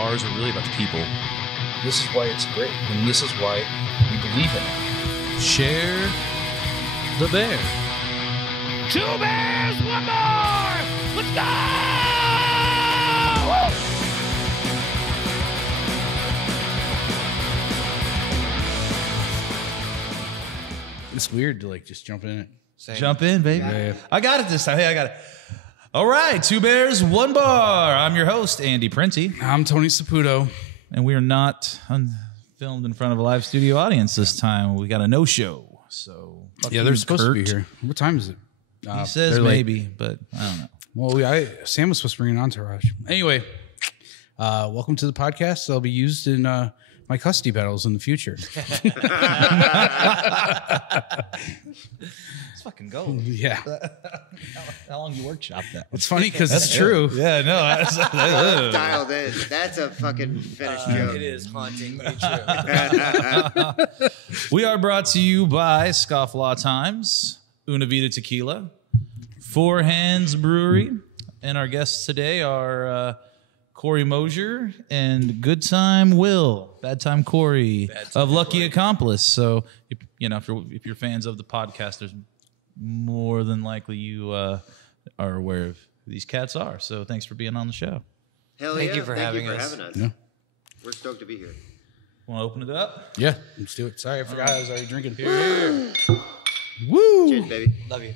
bars are really about the people. This is why it's great, and this is why we believe in it. Share the bear. 2 bears, 1 more! Let's go! Woo! It's weird to like just jump in it. Same. Jump in, baby. Yeah. I got it this time. Hey, I got it. All right, 2 bears, 1 bar. I'm your host, Andy Prenti, I'm Tony Saputo. and we are not filmed in front of a live studio audience this time. We got a no-show, so fuck Yeah, you, they're supposed to be Kurt. here. What time is it? He says they're late. maybe, but I don't know. Well, Sam was supposed to bring an entourage. Anyway, welcome to the podcast. I'll be used in my custody battles in the future. It's fucking gold. Yeah, How long you workshop that? it's funny because it's true. Yeah, no. That's, Dialed in. That's a fucking finished joke. It is hauntingly true. We are brought to you by Scofflaw Times, Una Vida Tequila, Four Hands Brewery, and our guests today are Corey Moszer and Good Time Will, Bad Time Corey of Lucky Accomplice. So, if you're fans of the podcast, there's more than likely you are aware of who these cats are. So, thanks for being on the show. Hell Thank yeah. you for having us. Yeah. We're stoked to be here. Want to open it up? Yeah, let's do it. Sorry, I forgot I was already drinking. Here. Woo! Cheers, baby. Love you.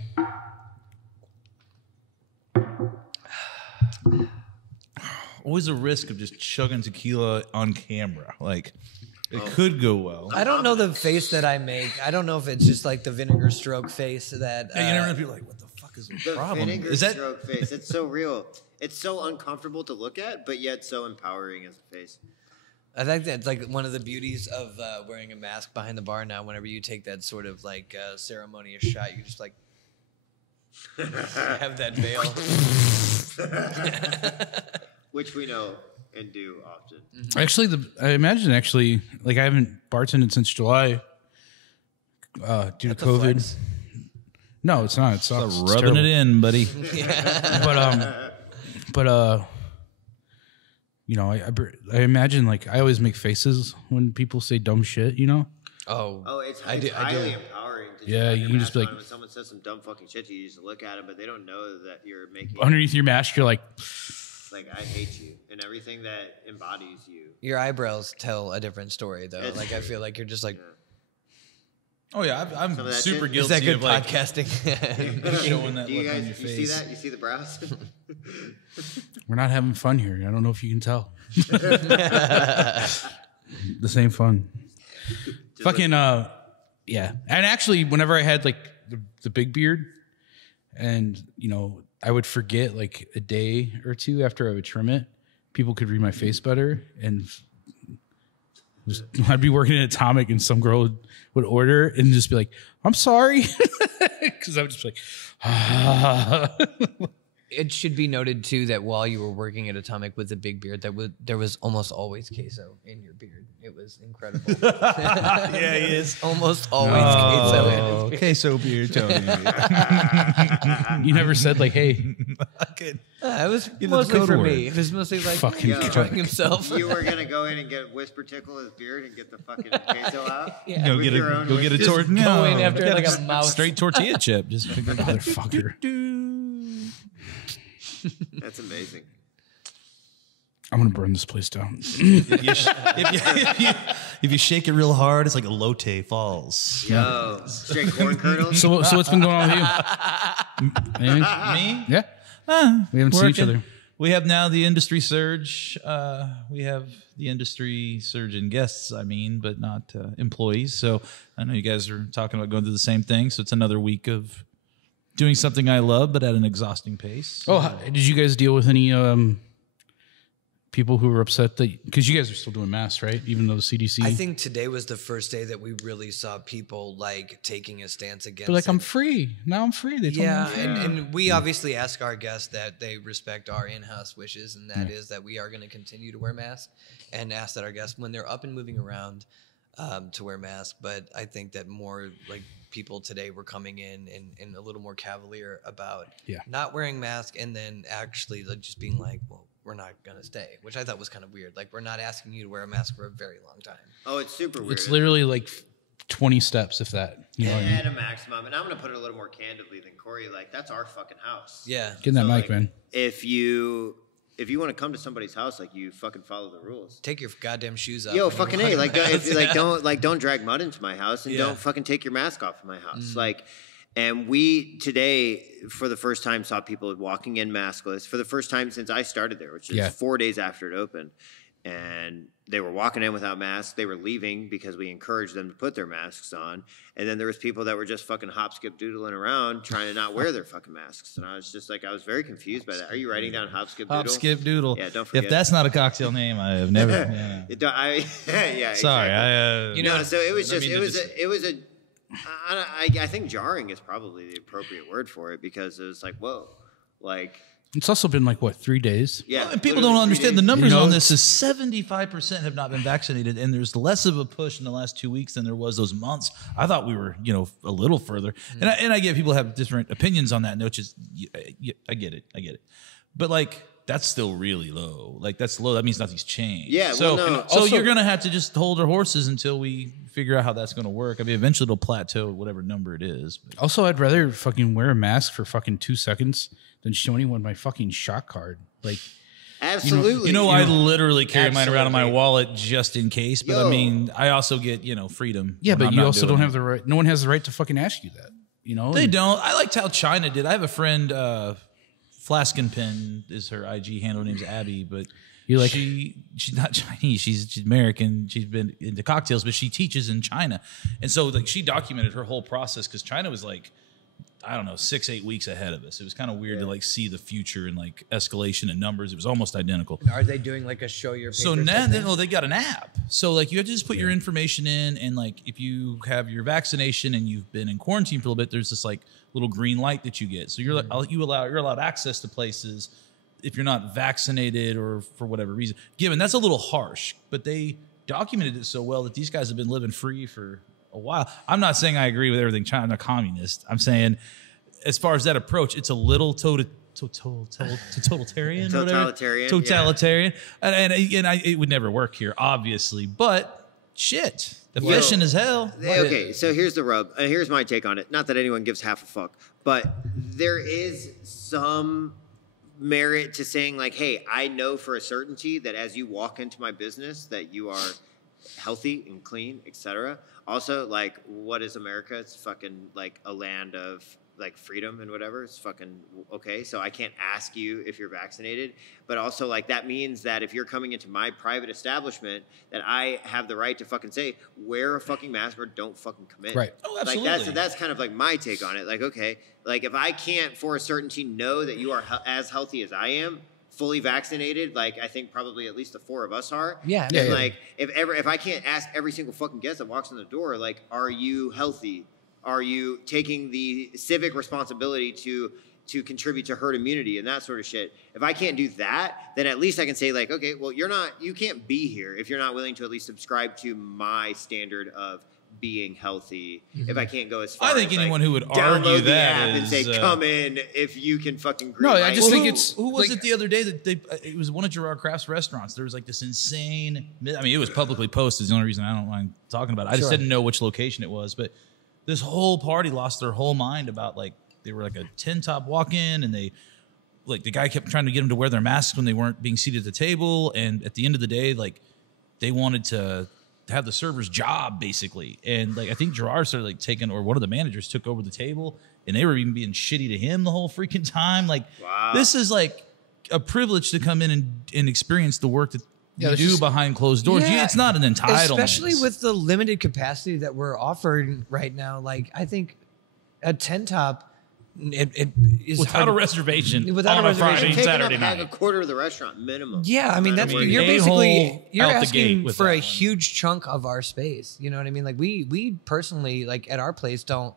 Always a risk of just chugging tequila on camera. Like, it could go well. I don't know the face that I make. I don't know if it's just like the vinegar stroke face that. And you never know, people are like, what the fuck is the The problem? vinegar Is that stroke face. It's so real. It's so uncomfortable to look at, but yet so empowering as a face. I think that's like one of the beauties of wearing a mask behind the bar now. Whenever you take that sort of like ceremonious shot, you just like have that veil. Which we know and do often. Actually, I imagine like I haven't bartended since July due to That's a COVID. flex. No, it's not. It's not. rubbing it in, buddy? But I imagine like I always make faces when people say dumb shit. Oh, it's I do. highly empowering to Yeah, have you your can just mask be like- on. When someone says some dumb fucking shit to you, just look at them, but they don't know that you're making Underneath your mask, you're like, like I hate you and everything that embodies you. Your eyebrows tell a different story, though. It's like I true. feel like you're just like. Oh, yeah. I'm Some of that super shit. guilty Is that good of like podcasting? showing that Do you look on guys your you see face. that? You see the brows? we're not having fun here. I don't know if you can tell. The same fun. Fucking yeah. And actually, whenever I had like the big beard, and I would forget like a day or two after I would trim it, people could read my face better, and I'd be working at Atomic, and some girl would order and just be like, "I'm sorry," because I would just be like, It should be noted too that while you were working at Atomic with a big beard, there was almost always queso in your beard. It was incredible. Yeah, he is. Almost always queso in his beard. Queso beer, Tony. You never said like, "Hey, Good. It was the mostly code for word. me. It was mostly like Fucking enjoying himself. You were gonna go in and get whisper tickle his beard and get the fucking queso out. Yeah. Go With get your a own go get a whiskers? tortilla. go in after like a mouse. straight tortilla chip. Just motherfucker." That's amazing. I'm gonna burn this place down. if you shake it real hard, it's like a Lotte Falls. Yo, straight corn kernels. So what's been going on with you? Anything? Me? Yeah, we haven't seen each Working. other. We have now the industry surge. We have the industry surge in guests, but not employees. So I know you guys are talking about going through the same thing. So it's another week of doing something I love, but at an exhausting pace. Oh, did you guys deal with any people who were upset that because you guys are still doing masks, right? Even though the CDC, I think today was the first day that we really saw people like taking a stance against. they're like, it. "I'm free now. I'm free." They told me I'm Yeah, free. and we obviously ask our guests that they respect our in-house wishes, and that is that we are going to continue to wear masks, and ask that our guests, when they're up and moving around, to wear masks. But I think that more like people today were coming in and a little more cavalier about not wearing masks, and then actually like, just being like, well, we're not gonna stay, which I thought was kind of weird. Like we're not asking you to wear a mask for a very long time. Oh, it's super weird. It's literally like 20 steps, if that. You know what I mean? At a maximum, and I'm gonna put it a little more candidly than Corey. Like that's our fucking house. Yeah. Get in that mic, like, man. If you want to come to somebody's house, like you fucking follow the rules. Take your goddamn shoes off. Yo, when you fucking walk A, in like the house. don't drag mud into my house, and Yeah. don't fucking take your mask off in my house. Like, and we today for the first time saw people walking in maskless for the first time since I started there, which is 4 days after it opened. And they were walking in without masks. They were leaving because we encouraged them to put their masks on. And then there was people that were just fucking hop, skip, doodling around trying to not wear their fucking masks. And I was just like, I was very confused by that. Are you writing down hop, skip, doodle? Hop, skip, doodle. Yeah, don't forget. If that's not a cocktail name, I have never. Yeah. Yeah, Sorry, exactly. I. No, so it was I just, mean to it was a, I think jarring is probably the appropriate word for it because it was like, whoa, like, It's also been like, what, 3 days? yeah. And people literally don't 3 understand the days. numbers You know, on this is 75% have not been vaccinated, and there's less of a push in the last 2 weeks than there was those months. I thought we were, a little further, and I get people have different opinions on that, and which is, I get it, but like that's still really low. Like that's low. That means nothing's changed. Yeah, So, well, no. so Also- you're gonna have to just hold our horses until we figure out how that's gonna work. I mean, eventually it'll plateau at whatever number it is. But Also, I'd rather fucking wear a mask for fucking 2 seconds than show anyone my fucking shot card. Like, Absolutely. I literally carry mine around in my Absolutely. wallet just in case. But I Yo. mean, I also get freedom. yeah, when but I'm you not also doing don't it. have the right. No one has the right to fucking ask you that. They And- don't. I liked how China did. I have a friend, Flaskin Pen is her IG handle. Her name's Abby, but You like- she's not Chinese. She's American. She's been into cocktails, but she teaches in China, and so like she documented her whole process because China was like, I don't know, 6-8 weeks ahead of us. It was kind of weird to like see the future and like escalation in numbers. It was almost identical. Are they doing like a show your papers? So now type thing? they got an app. So like you have to just put your information in, and like if you have your vaccination and you've been in quarantine for a little bit, there's this like little green light that you get. So you're you're allowed access to places if you're not vaccinated or for whatever reason. Given that's a little harsh, but they documented it so well that these guys have been living free for a while. I'm not saying I agree with everything China, I'm a communist. I'm saying as far as that approach, it's a little totalitarian. Totalitarian, Totalitarian. And it would never work here, obviously. But shit, efficient as hell. Okay, so here's the rub. Here's my take on it. Not that anyone gives half a fuck, but there is some merit to saying like, hey, I know for a certainty that as you walk into my business that you are healthy and clean, etc. Also, like, what is America? It's fucking like a land of like freedom and whatever. It's fucking okay. So I can't ask you if you're vaccinated, but also like that means that if you're coming into my private establishment, that I have the right to fucking say wear a fucking mask or don't fucking come in. Right. Oh, Like absolutely. that's kind of like my take on it. Like, okay, like if I can't for a certainty know that you are as healthy as I am, fully vaccinated, like I think probably at least the 4 of us are. Yeah. Then Yeah. like if I can't ask every single fucking guest that walks in the door, like, are you healthy? Are you taking the civic responsibility to contribute to herd immunity and that sort of shit? If I can't do that, then at least I can say like, okay, well, you can't be here if you're not willing to at least subscribe to my standard of being healthy. If I can't go as far I think as, anyone like, who would download argue the that app and is, say, come in if you can fucking green No, I light just me." think it's who was like- it the other day that it was one of Gerard Kraft's restaurants. There was like this insane. I mean, it was publicly posted. It's the only reason I don't mind talking about it. I just didn't know which location it was, but this whole party lost their whole mind about like they were like a 10-top walk-in, and they like the guy kept trying to get them to wear their masks when they weren't being seated at the table, and at the end of the day, like they wanted to have the server's job basically, and like I think Gerard started like taking, or one of the managers took over the table, and they were even being shitty to him the whole freaking time. Like, Wow. this is like a privilege to come in and experience the work that you it's do just- behind closed doors. Yeah. It's not an entitlement. Especially with the limited capacity that we're offering right now. Like, I think a 10 top, it is without hard a to- reservation Without on a a reservation. Friday and Taking Saturday up like night. a quarter of the restaurant minimum. Yeah, I mean, Not that's a you're a-hole basically you're out the gate asking with for that a one. huge chunk of our space. You know what I mean? Like we personally, like at our place, don't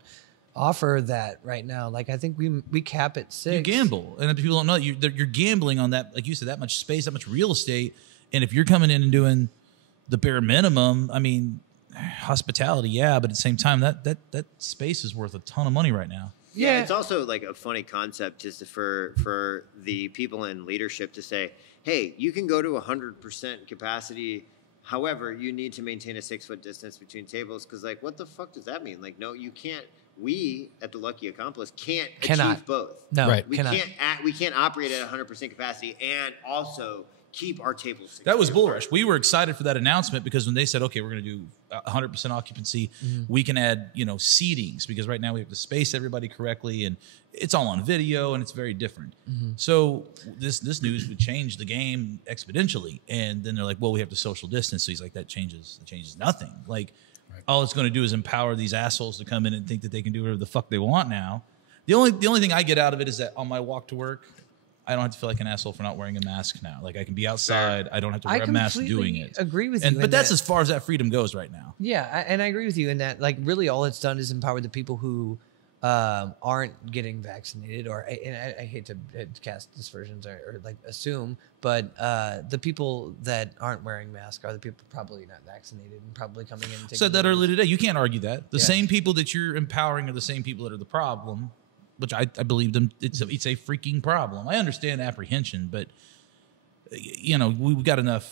offer that right now. Like I think we cap at 6. You gamble, and if people don't know, you're gambling on that, like you said, that much space, that much real estate. And if you're coming in and doing the bare minimum, I mean, hospitality, yeah, but at the same time, that space is worth a ton of money right now. Yeah, it's also like a funny concept just for the people in leadership to say, hey, you can go to 100% capacity. However, you need to maintain a 6-foot distance between tables because, like, what the fuck does that mean? Like, no, you can't. We at the Lucky Accomplice cannot achieve both. No, right. We can't operate at 100% capacity and also keep our tables. That was bull rush. We were excited for that announcement because when they said, okay, we're going to do 100% occupancy, we can add, seatings because right now we have to space everybody correctly and it's all on video and it's very different. So this news would change the game exponentially. And then they're like, well, we have to social distance. So he's like, that changes nothing. Like all it's going to do is empower these assholes to come in and think that they can do whatever the fuck they want now. The only thing I get out of it is that on my walk to work, I don't have to feel like an asshole for not wearing a mask now. Like I can be outside. I don't have to wear a mask doing it. Agree with you. But that's as far as that freedom goes right now. Yeah, and I agree with you in that. Like really, all it's done is empower the people who aren't getting vaccinated, and I hate to cast dispersions or like assume, but the people that aren't wearing masks are the people probably not vaccinated and probably coming in. Said that earlier today. You can't argue that. The same people that you're empowering are the same people that are the problem. Which I believe them. It's a freaking problem. I understand apprehension, but we've got enough.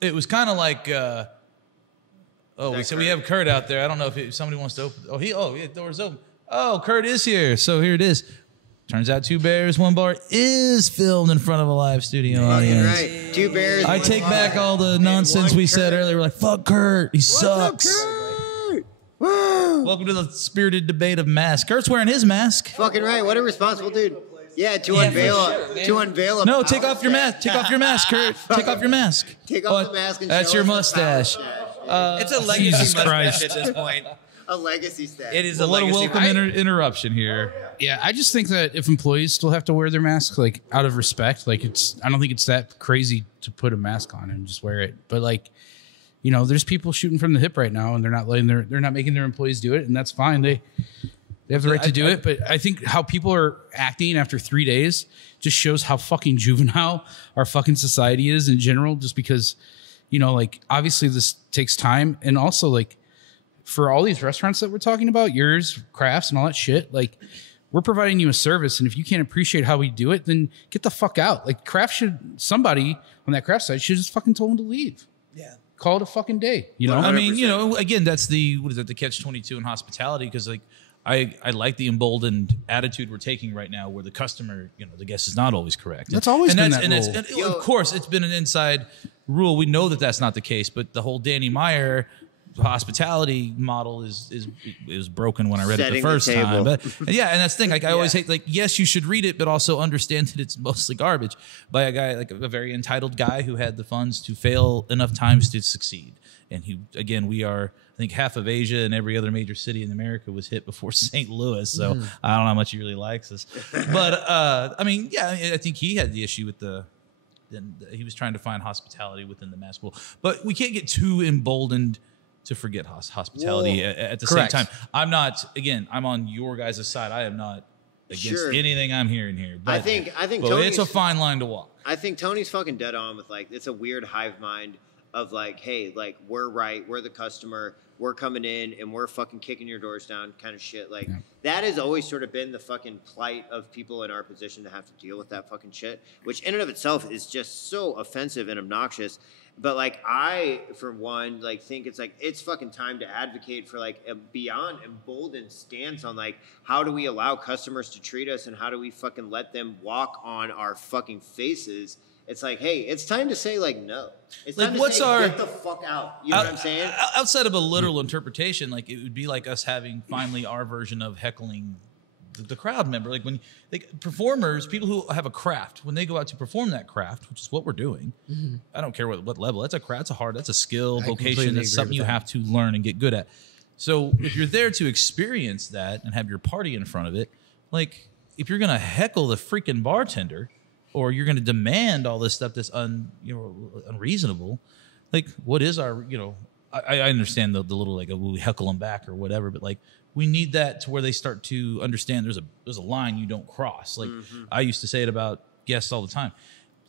It was kind of like, we said we have Kurt out there. I don't know if somebody wants to open. Yeah, door's open. Oh, Kurt is here. So here it is. Turns out Two Bears, One Bar is filmed in front of a live studio audience. Right. Two Bears. I take back all the nonsense we said earlier. We're like, fuck Kurt. He sucks. What's up, Kurt? Woo! Welcome to the spirited debate of masks. Kurt's wearing his mask. Fucking right. What a responsible dude. Yeah, to unveil. No, take off your mask. Take off your mask, Kurt. Take off your mask. Take off the mask and that's show your us the mustache. It's a legacy Jesus mustache Christ. at this point. A legacy stash. It is A a little legacy. welcome interruption here. Yeah, I just think that if employees still have to wear their mask, like out of respect, like I don't think it's that crazy to put a mask on and just wear it. But like, there's people shooting from the hip right now, and they're not making their employees do it, and that's fine. They have the right to do it. But I think how people are acting after 3 days just shows how fucking juvenile our fucking society is in general. Just because, like obviously this takes time, and also like for all these restaurants that we're talking about, yours, Crafts, and all that shit, like we're providing you a service, and if you can't appreciate how we do it, then get the fuck out. Like somebody on that craft site should just fucking told them to leave. Yeah. Call it a fucking day. I mean, again, that's the catch-22 in hospitality because like I like the emboldened attitude we're taking right now, where the customer, the guest is not always correct. That's always been that rule. Of course, it's been an inside rule. We know that that's not the case, but the whole Danny Meyer hospitality model is broken when I read it the first time. But yeah, and that's the thing. Like I always hate. Like yes, you should read it, but also understand that it's mostly garbage by a guy like a very entitled guy who had the funds to fail enough times to succeed. And we are. I think half of Asia and every other major city in America was hit before St. Louis. So I don't know how much he really likes us. But I mean, yeah, I think he had the issue with he was trying to find hospitality within the mask rule. But we can't get too emboldened to forget hospitality at the same time. I'm on your guys' side. I am not against anything I'm hearing here. But I think but it's a fine line to walk. I think Tony's fucking dead on with like, it's a weird hive mind of like, hey, like we're right, we're the customer, we're coming in and we're fucking kicking your doors down kind of shit. Like that has always sort of been the fucking plight of people in our position to have to deal with that fucking shit, which in and of itself is just so offensive and obnoxious. But like I, for one, like think it's fucking time to advocate for like a beyond emboldened stance on like how do we allow customers to treat us and how do we fucking let them walk on our fucking faces. It's like, hey, it's time to say like no. It's time to say get the fuck out. You know what I'm saying? Outside of a literal interpretation, like it would be like us having finally our version of heckling the crowd member. Like when performers, people who have a craft, when they go out to perform that craft, which is what we're doing, I don't care what level. That's a craft. That's a skill, vocation. That's something you have to learn and get good at. So if you're there to experience that and have your party in front of it, like if you're gonna heckle the freaking bartender, or you're going to demand all this stuff that's unreasonable, like what is our, I understand the little like we heckle them back or whatever, but like we need that to where they start to understand there's a line you don't cross. Like I used to say it about guests all the time.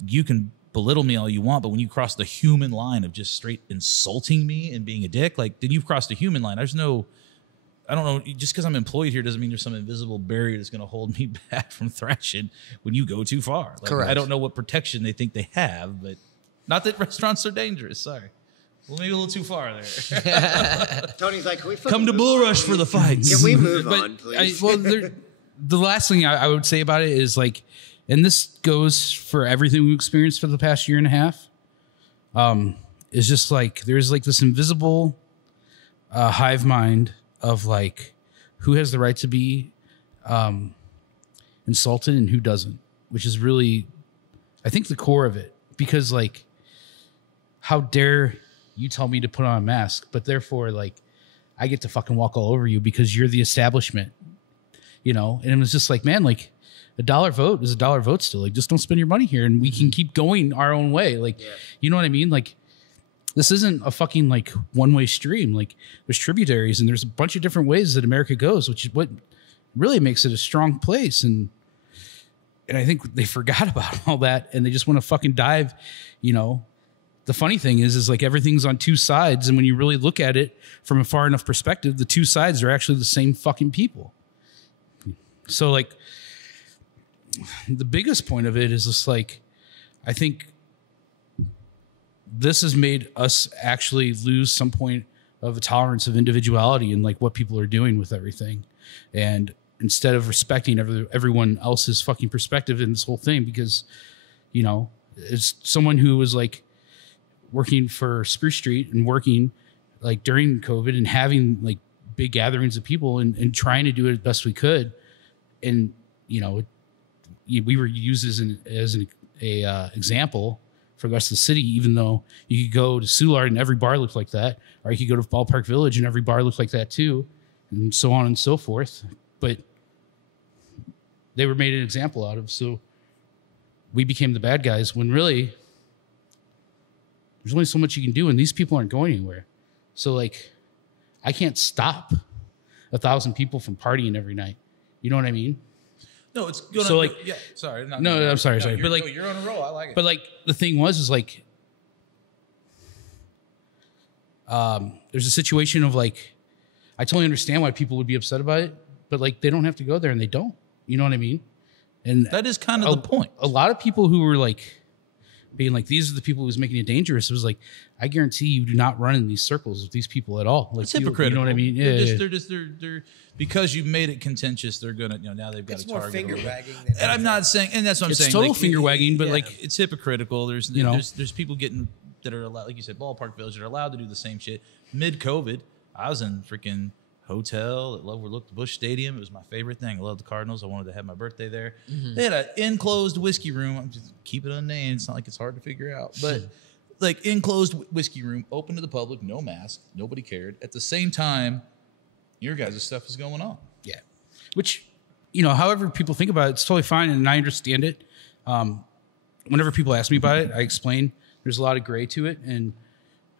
You can belittle me all you want, but when you cross the human line of just straight insulting me and being a dick, like then you've crossed a human line. I don't know. Just because I'm employed here doesn't mean there's some invisible barrier that's going to hold me back from thrashing when you go too far. Like, Correct. I don't know what protection they think they have, but not that restaurants are dangerous. Sorry. Well, maybe a little too far there. Tony's like, can we Come to Bull Rush for the fights. Can we move But on, please? The last thing I would say about it is like, and this goes for everything we've experienced for the past year and a half, is just like, there's like this invisible hive mind of like, who has the right to be insulted and who doesn't, which is really, I think, the core of it. Because like, how dare you tell me to put on a mask, but therefore like, I get to fucking walk all over you because you're the establishment, you know? And it was just like, man, like $1 vote is $1 vote still. Like, just don't spend your money here and we can keep going our own way. Like, you know what I mean? Like, this isn't a fucking like one-way stream. Like, there's tributaries and there's a bunch of different ways that America goes, which is what really makes it a strong place. And I think they forgot about all that and they just want to fucking dive, you know? The funny thing is like everything's on two sides. And when you really look at it from a far enough perspective, the two sides are actually the same fucking people. So like the biggest point of it is just like, I think this has made us actually lose some point of a tolerance of individuality and like what people are doing with everything. And instead of respecting everyone else's fucking perspective in this whole thing, because, you know, it's someone who was like, working for Spruce Street and working like during COVID and having like big gatherings of people and trying to do it as best we could. And, you know, we were used as an example for the rest of the city, even though you could go to Soulard and every bar looked like that, or you could go to Ballpark Village and every bar looked like that too, and so on and so forth. But they were made an example out of, so we became the bad guys when really there's only so much you can do, and these people aren't going anywhere. So, like, I can't stop 1,000 people from partying every night. You know what I mean? No, it's going so, like, yeah. Sorry, I'm sorry. But like, you're on a roll. I like it. But like, the thing is like, there's a situation of like, I totally understand why people would be upset about it, but like, they don't have to go there, and they don't. You know what I mean? And that is kind of the point. A lot of people who were like, being like, these are the people who's making it dangerous. It was like, I guarantee you do not run in these circles with these people at all. Like, it's hypocritical. You know what I mean? Yeah, They're because you've made it contentious. They're gonna, you know, now they've got It's a more target. finger wagging. And I'm not saying, and that's what I'm saying. It's total like, finger wagging, but like, it's hypocritical. There's, you know, there's people getting that are allowed, like you said, Ballpark Village, that are allowed to do the same shit. Mid-COVID, I was in freaking hotel that overlooked the Busch Stadium. It was my favorite thing. I love the Cardinals. I wanted to have my birthday there. Mm-hmm. They had an enclosed whiskey room. I'm just keep it unnamed. It's not like it's hard to figure out, but like enclosed whiskey room, open to the public, no mask, nobody cared. At the same time, your guys' stuff is going on. Yeah, which, you know, however people think about it, it's totally fine, and I understand it. Whenever people ask me about it, I explain there's a lot of gray to it, and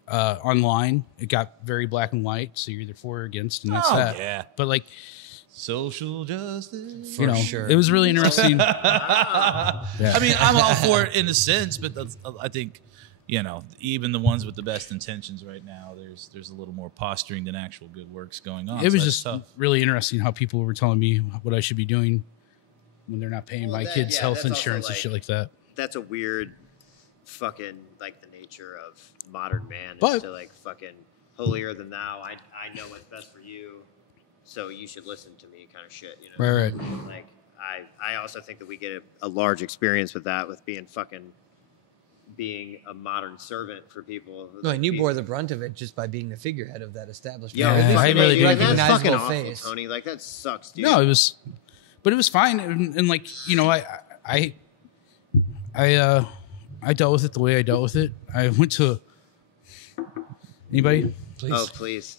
online it got very black and white, so you're either for or against, and that's that. Yeah, but like social justice, you know, sure. It was really interesting. Yeah. I mean, I'm all for it in a sense, but I think, you know, even the ones with the best intentions right now, there's a little more posturing than actual good works going on. It was so just tough. really interesting how people were telling me what I should be doing when they're not paying my kids' health insurance and shit like that. That's a weird fucking, like, the nature of modern man But- is to, like, fucking holier than thou. I know what's best for you, so you should listen to me kind of shit, you know? Right. Like, I also think that we get a large experience with that, with being a modern servant for people. No, and you bore the brunt of it just by being the figurehead of that establishment. Yeah, I really do. like, that's Recognizable fucking awful, face. Tony. Like, that sucks, dude. No, it was fine, and like, you know, I dealt with it the way I dealt with it. I went to anybody, please. Oh, please.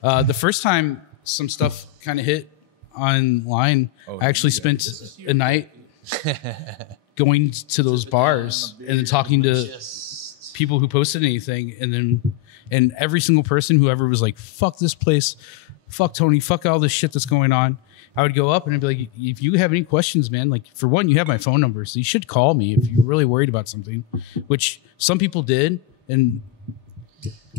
The first time some stuff kind of hit online, I actually spent a night going to those bars and then talking to people who posted anything, and every single person who ever was like, fuck this place, fuck Tony, fuck all this shit that's going on, I would go up and I'd be like, if you have any questions, man, like, for one, you have my phone number, so you should call me if you're really worried about something, which some people did, and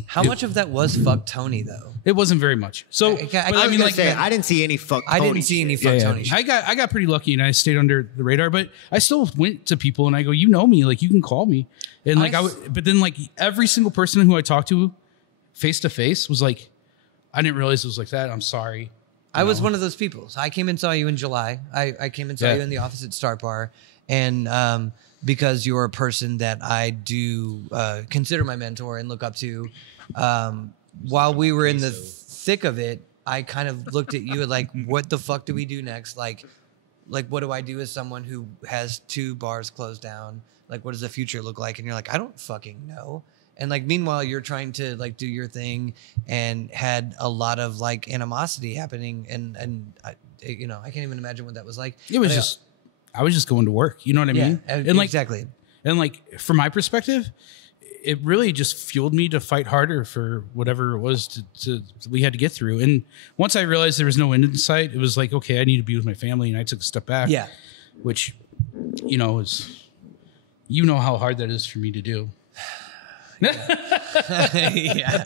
How much of that was fuck Tony though? It wasn't very much. So, I but I mean, was like, gonna say, I didn't see any fuck. I Tony didn't see shit. any fuck Tony shit. I got pretty lucky and I stayed under the radar, but I still went to people and I go, you know me, like you can call me. And like but then like every single person who I talked to face to face was like, I didn't realize it was like that. I'm sorry. I was one of those people. So I came and saw you in July. I came and saw you in the office at Star Bar. And because you're a person that I do consider my mentor and look up to, while we were in the thick of it, I kind of looked at you like, what the fuck do we do next? Like what do I do as someone who has 2 bars closed down? Like, what does the future look like? And you're like, I don't fucking know. And like, meanwhile, you're trying to like do your thing and had a lot of like animosity happening. And I, you know, I can't even imagine what that was like. It was I was just going to work. You know what I mean? And like, exactly. And like, from my perspective, it really just fueled me to fight harder for whatever it was to we had to get through. And once I realized there was no end in sight, it was like, okay, I need to be with my family. And I took a step back. Yeah. Which, you know, you know how hard that is for me to do. Yeah.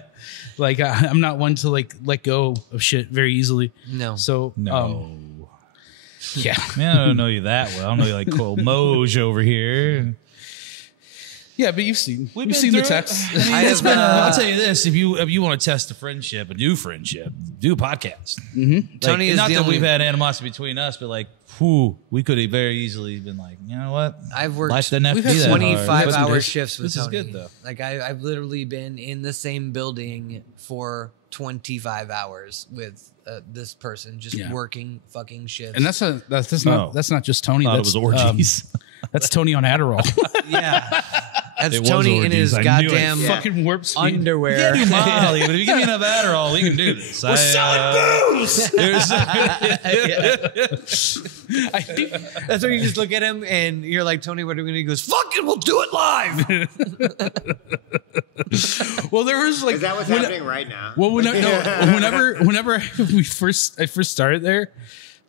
Like, I'm not one to like let go of shit very easily. No. So, No. yeah. Man, I don't know you that well. I don't know you like Cole Moj over here. Yeah, but you've seen We've the been through text. it. I mean, have, I'll tell you this: if you want to test a friendship, a new friendship, do a podcast. Mm-hmm. Tony is not the that only- we've had animosity between us, but like, we could have very easily been like, you know what? I've worked Life doesn't have to we've be had that hard. 25-hour shifts with This is Tony. good though. Like I've literally been in the same building for 25 hours with this person, just working fucking shifts. And that's not just Tony. Thought That's it was orgies. That's Tony on Adderall. yeah, that's It was Tony in orgies. his I knew it. goddamn Fucking warp speed. underwear. You can't do Molly, but if you give me enough Adderall, we can do this. We're selling booze. I think That's when you just look at him and you're like, Tony, what are we gonna do? He goes, fuck it, we'll do it live. well, there was like Is that what's happening right now? Well, whenever I first started there,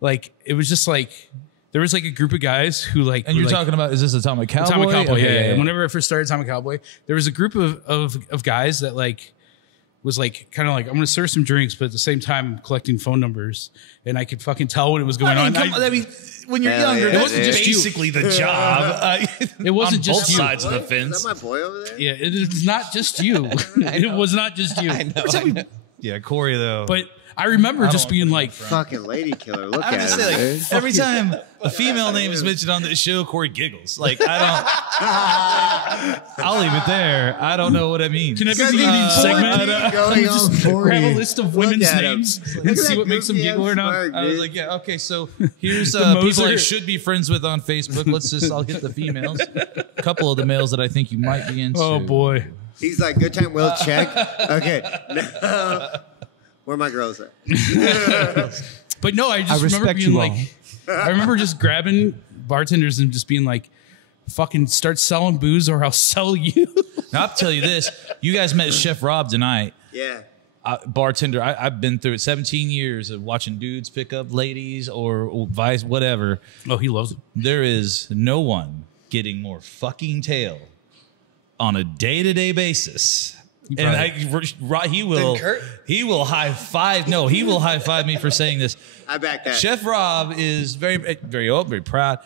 like it was just like there was like a group of guys who like. And you're like, talking about, is this Atomic Cowboy? Atomic Cowboy, Okay, yeah. Whenever I first started Atomic Cowboy, there was a group of guys that like was like kind of like, I'm going to serve some drinks, but at the same time collecting phone numbers, and I could fucking tell what was going on. I mean, when you're Hell younger, yeah, it wasn't dude. just basically the job. It wasn't on just both you. sides of the Is fence. that my boy over there? Yeah, it's not just you. It was not just you. I know. Yeah, Corey though. But I remember just want being to like, Fucking lady killer. Look I'm at just him. saying, dude. every time a female name is mentioned on this show, Corey giggles. Like I'll leave it there. I don't know what it means. can I be the segment? Going on for Grab a you. list of Look women's at him. names Look and at see that what makes them goofy giggle ass or not. smirk, I was dude. like, yeah, okay, so here's The people I Moszer. should be friends with on Facebook. I'll hit the females. A couple of the males that I think you might be into. Oh boy. He's like, good time, will check. Okay. Where my girls at? But no, I just remember respect being you like, I remember just grabbing bartenders and just being like, fucking start selling booze or I'll sell you. Now, I'll tell you this. You guys met Chef Rob tonight. Yeah. Bartender. I've been through it 17 years of watching dudes pick up ladies or vice, whatever. Oh, he loves it. There is no one getting more fucking tail on a day-to-day basis. And he will high five. No, he will high five me for saying this. I back that. Chef Rob is very, very old, very proud.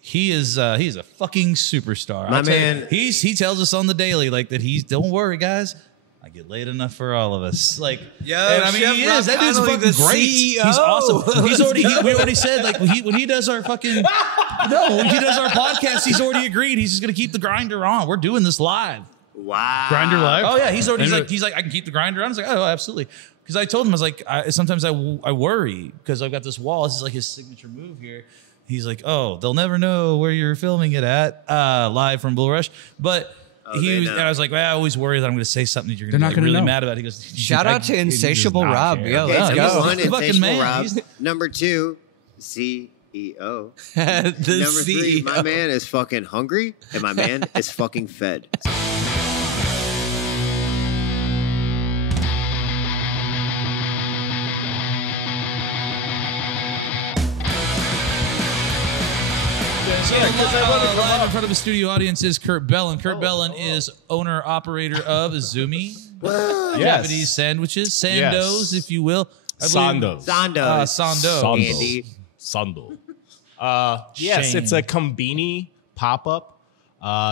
He's a fucking superstar. My I'll tell you, man- he tells us on the daily like that. Don't worry, guys. I get laid enough for all of us. Like, Yo, and I mean, Chef he Rob is. That dude's Connolly, fucking the great. CEO. He's awesome. We already said like when he does our fucking when he does our podcast, he's already agreed. He's just gonna keep the grinder on. We're doing this live. Wow. Grinder Live? Oh yeah, he's like I can keep the grinder on. I was like, oh, absolutely. Because I told him I was like, sometimes I worry because I've got this wall. This is like his signature move here. He's like, oh, they'll never know where you're filming it at live from Bull Rush. But and I was like, well, I always worry that I'm going to say something that you're going to be gonna really know. mad about. He goes, Shout out to Insatiable he does not Rob. care. Yo, Okay, let's so go. number one, He's a fucking Insatiable man. Rob. He's- Number two, CEO. The Number three, CEO. my man is fucking hungry, and my man is fucking fed. Live in front of a studio audience is Kurt Bellon. Kurt Bellon is owner-operator of Izumi. Japanese sandwiches. Sandos, if you will. Sandos. Sando. Andy. Sando. Yes, Shane. it's a Konbini pop-up.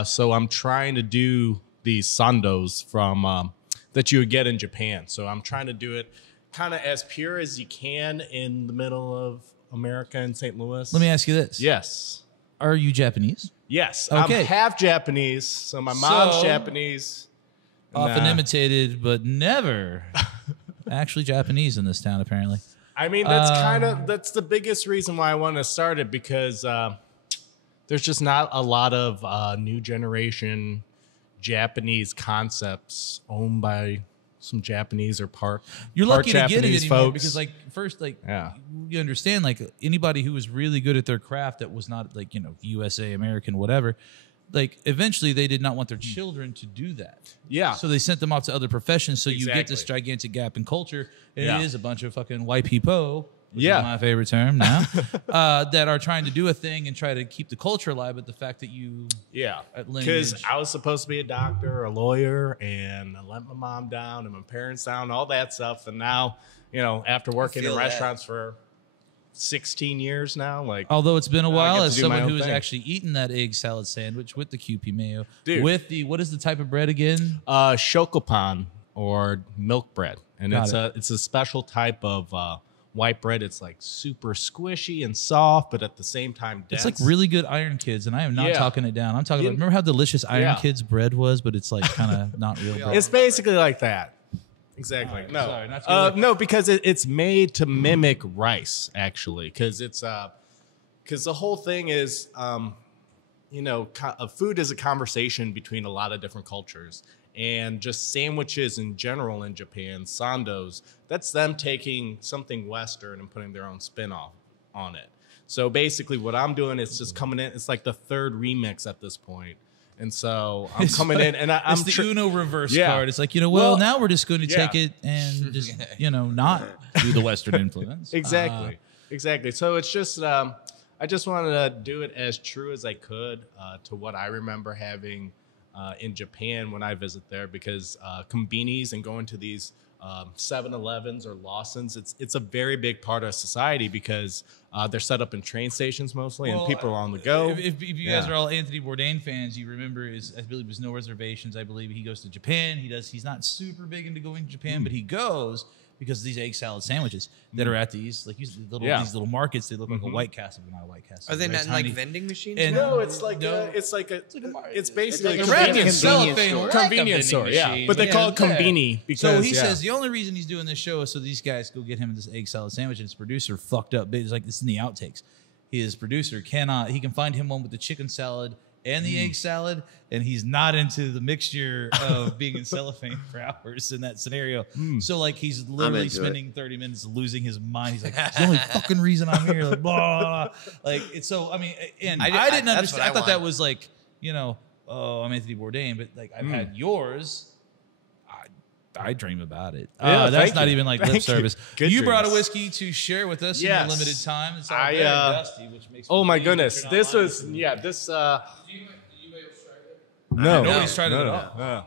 So I'm trying to do these sandos from that you would get in Japan. So I'm trying to do it kind of as pure as you can in the middle of America and St. Louis. Let me ask you this. Yes. Are you Japanese? Yes. Okay. I'm half Japanese, so my mom's So- Japanese. Often imitated, but never actually Japanese in this town, apparently. I mean, that's the biggest reason why I want to start it, because there's just not a lot of new generation Japanese concepts owned by some Japanese or part. You're part lucky to get it Japanese anymore folks. because, like, first, like, Yeah. you understand, like, anybody who was really good at their craft that was not, like, USA, American, whatever, like, eventually they did not want their children to do that. Yeah. So they sent them off to other professions. So you get this Exactly. gigantic gap in culture. And Yeah. it is a bunch of fucking white people. Which Yeah. is my favorite term now. That are trying to do a thing and try to keep the culture alive. But the fact that you, Yeah, at because lineage. I was supposed to be a doctor or a lawyer, and I let my mom down and my parents down, all that stuff. And now, after working in feel that. restaurants for 16 years now, like, although it's been a I while, get to as do someone my own who has thing. actually eaten that egg salad sandwich with the QP mayo, Dude. with the, what is the type of bread again? shokopan or milk bread, and Got it's a special type of white bread. It's like super squishy and soft, but at the same time dense. It's like really good Iron Kids, and I am not Yeah. talking it down. I'm talking You- about, remember how delicious Iron Yeah. Kids bread was, but it's like kind of not real bread. It's basically like that. Exactly. Alright, No, sorry, not to go no, because it's made to mimic rice, actually, because it's because the whole thing is, food is a conversation between a lot of different cultures, and just sandwiches in general in Japan, sandos. That's them taking something Western and putting their own spin off on it. So basically, what I'm doing is just coming in. It's like the third remix at this point. And so I'm It's coming like- in, and I'm it's the Uno reverse Yeah. card. It's like, Well, now we're just going to yeah. take it and just, not do the Western influence. Exactly. So it's just, I just wanted to do it as true as I could to what I remember having in Japan when I visit there, because konbinis and going to these 7-Elevens or Lawson's, it's a very big part of society, because they're set up in train stations mostly, and people are on the go. If you guys are all Anthony Bourdain fans, you remember I believe there's no reservations. I believe he goes to Japan. He's not super big into going to Japan, but he goes because of these egg salad sandwiches that are at these these little markets. They look like a White Castle, but not a White Castle. Are they Very not tiny. like vending machines? And- No, it's like No. it's basically It's a like a convenience convenience store. store. Convenience store, yeah. But they call it konbini because So he says the only reason he's doing this show is so these guys go get him this egg salad sandwich, and his producer fucked up. It's like, this in the outtakes. His producer he can find him one with the chicken salad and the egg salad, and he's not into the mixture of being in cellophane for hours in that scenario. So like he's literally into spending 30 minutes losing his mind. He's like, it's the only fucking reason I'm here. Like, blah, blah, blah. Like it's so. I mean, and I didn't that's understand. what I I thought that want. was like, oh, I'm Anthony Bourdain, but like I've had yours. I dream about it. Yeah, That's thank not you. even like lip Thank you. service. Good You brought a dreams. whiskey to share with us in Yes. your limited time. It's all I, very dusty, which makes me Oh my believe that goodness, you're not this lying. was this. No, No, nobody's tried it at all. No.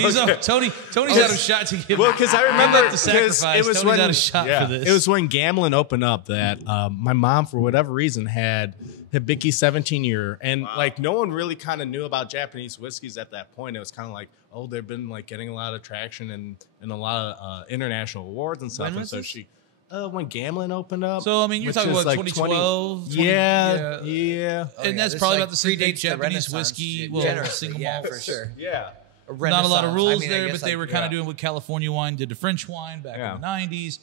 He's up. Tony's out of shot to give. Well, because I give remember up the because sacrifice. it was Tony's when out of shot for this. It was when gambling opened up that my mom, for whatever reason, had Hibiki 17-year, and like no one really kind of knew about Japanese whiskeys at that point. It was kind of like, oh, they've been like getting a lot of traction and a lot of international awards and stuff. When And was so this? she, when gambling opened up. So, I mean, you're which talking is about 2012, 20 Yeah. Oh, Oh, and yeah. that's this, probably like, about the same thing. predates the Japanese Renaissance whiskey, generously, single yeah, malt. for sure. Yeah. Not a lot of Renaissance. rules I mean, I there, guess, but they like, were kind of doing what California wine did to French wine back in the 90s.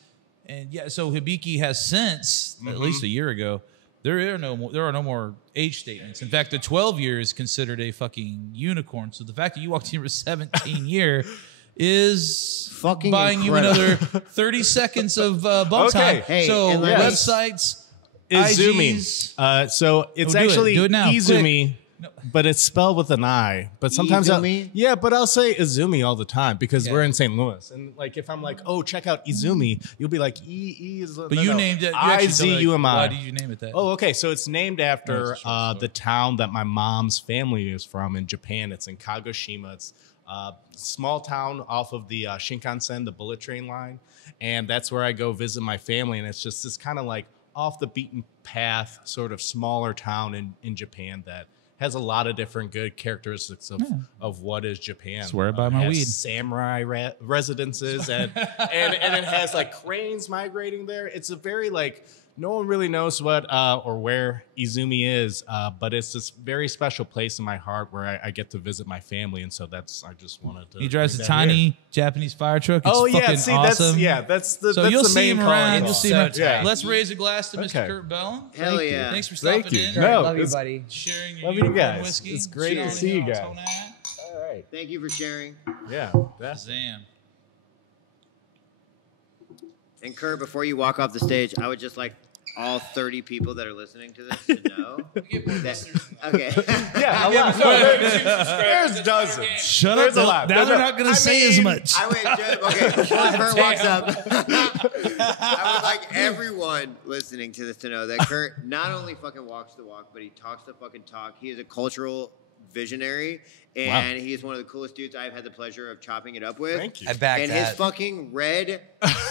And yeah, so Hibiki has since, at least a year ago, there are no more age statements. In fact, the 12 year is considered a fucking unicorn. So the fact that you walked in for 17 year is Fucking buying incredible. you another 30 seconds of bump Okay. time. Hey, so and let me- websites, Izumi. IGs, So it's do it. actually Do it now. Izumi. but it's spelled with an I. But sometimes Izumi? but I'll say Izumi all the time because we're in St. Louis. And like if I'm like, oh, check out Izumi, you'll be like E is But you named it IZUMI. Why did you name it that? Oh, okay. So it's named after the town that my mom's family is from in Japan. It's in Kagoshima. It's a small town off of the Shinkansen, the bullet train line. And that's where I go visit my family. And it's just this kind of like off the beaten path, sort of smaller town in Japan that has a lot of different good characteristics of what is Japan. Swear by my weed. Samurai residences and it has like cranes migrating there. It's a very like no one really knows what or where Izumi is, but it's this very special place in my heart where I get to visit my family, and so I just wanted to. He drives a tiny Japanese fire truck. It's see, awesome. that's the So that's you'll the see main him calling around. call. You'll see him. Yeah. Let's raise a glass to Mr. Okay. Kurt Bellon. Hell yeah. Thanks for stopping Thank you. in. No, Love you, it's- buddy. Sharing your Love you unicorn guys. whiskey. It's great to Shit see you on guys. Tonat. All right. Thank you for sharing. Yeah. That's Zam. And Kurt, before you walk off the stage, I would just like all 30 people that are listening to this to know that. Okay. yeah. A lot. No, there's dozens. Shut There's up. a lot. Now they're not going to say as much. I went, okay, before Kurt walks up, I would like everyone listening to this to know that Kurt not only fucking walks the walk, but he talks the fucking talk. He is a cultural visionary, and he is one of the coolest dudes I've had the pleasure of chopping it up with. Thank you. I back And that. his fucking red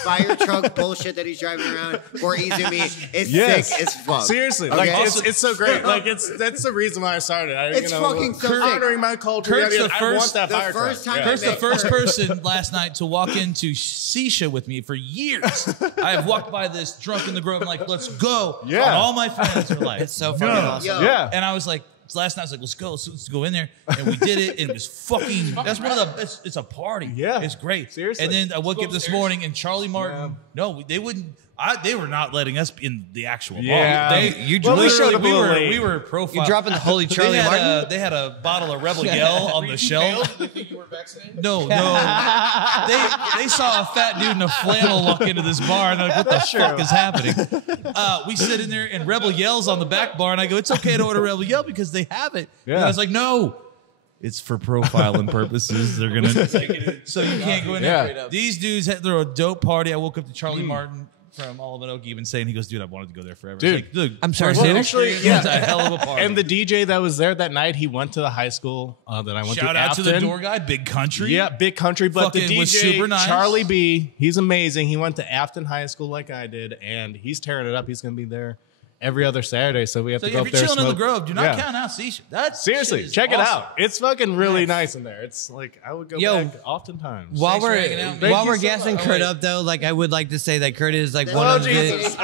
fire truck bullshit that he's driving around for Izumi is sick as fuck. Seriously, Okay? like it's so great. Like that's the reason why I started. It's fucking so sick. honoring my culture. Kurt's I the first- want that the fire first truck. time Yeah. Kurt's the first person last night to walk into Sisha with me for years. I have walked by this drunk in the Grove and like, let's go. Yeah. And all my friends are like, It's so fucking awesome. Yo, Yeah. and I was like, last night I was like, let's go in there, and we did it, and it was fucking. That's one of the. It's a party. Yeah. it's great. Seriously. And then I woke up this morning, and Charlie Martin. No, they wouldn't. They were not letting us in the actual bar. Yeah. You Well, we showed Literally, up a we little were late. we were profiled. You dropping the holy They Charlie had Martin? they had a bottle of Rebel Yell on the shelf. They think you were vaccinated? No. They saw a fat dude in a flannel walk into this bar, and they're like, what the fuck is happening? We sit in there, and Rebel Yell's on the back bar, and I go, it's okay to order Rebel Yell because they have it. Yeah. And I was like, no. It's for profiling purposes. They're gonna, so you can't go in there. Yeah. These dudes they're a dope party. I woke up to Charlie Martin from All of An Oak even saying, he goes, dude, I wanted to go there forever. Dude. It's like, I'm sorry, personal who? Actually, experience, it's a hell of a party. And the DJ that was there that night, he went to the high school that I went shout to. out to the Afton. door guy, Big Country. Yeah, big country, but the Fucking DJ was super nice. Charlie B, he's amazing. He went to Afton High School like I did, and he's tearing it up. He's going to be there every other Saturday, so we have So to go if up you're there. chilling in the smoke. Grove, do not Yeah. count out Sisha. That's Seriously, check it out. It's fucking really nice in there. It's like I would go Yo, back oftentimes. While Thanks for we're hanging out, man. while Thank we're you so gassing much. Kurt Oh, wait. up though, like I would like to say that Kurt is like Oh, one of Jesus.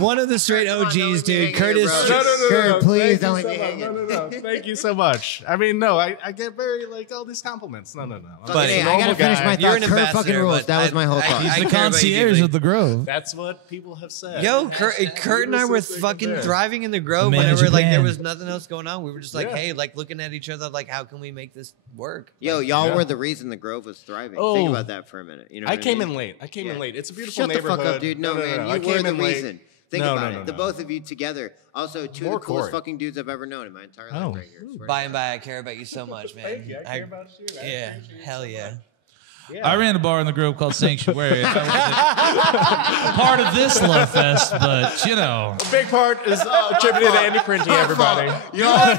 one of the straight Come on, OGs, don't leave me dude. hanging Kurt here, is bro. Kurt, please Thank don't you let me so hang much. it. No. Thank you so much. I mean, no, I get very like all these compliments. No. I'm But just a hey, I normal gotta finish guy. my You're thought. an Kurt ambassador, fucking rules. but That was my whole thought. I He's the care about you concierge deeply. of the Grove. That's what people have said. Yo, Kurt and I were fucking there. thriving in the Grove The man of whenever like there Japan. was nothing else going on. We were just like, Yeah. hey, like looking at each other, like how can we make this work? Yo, y'all Yeah. were the reason the Grove was thriving. Oh. Think about that for a minute. You know, I what came mean? in late. I came in Yeah. late. It's a beautiful Shut the neighborhood. fuck up, dude. No, man, I you came were the in late. reason. Think No, about no, it. The no. both of you together. Also, two More of the coolest Corey. fucking dudes I've ever known in my entire life Oh. right here. Swear to By God. and by, I care about you so much, man. Thank you. I care about you. I Yeah, appreciate you hell so yeah. much. I ran a bar in the Grove called Sanctuary. I wasn't a part of this love fest, but you know. A big part is attributed to Andy Printy, everybody. Y'all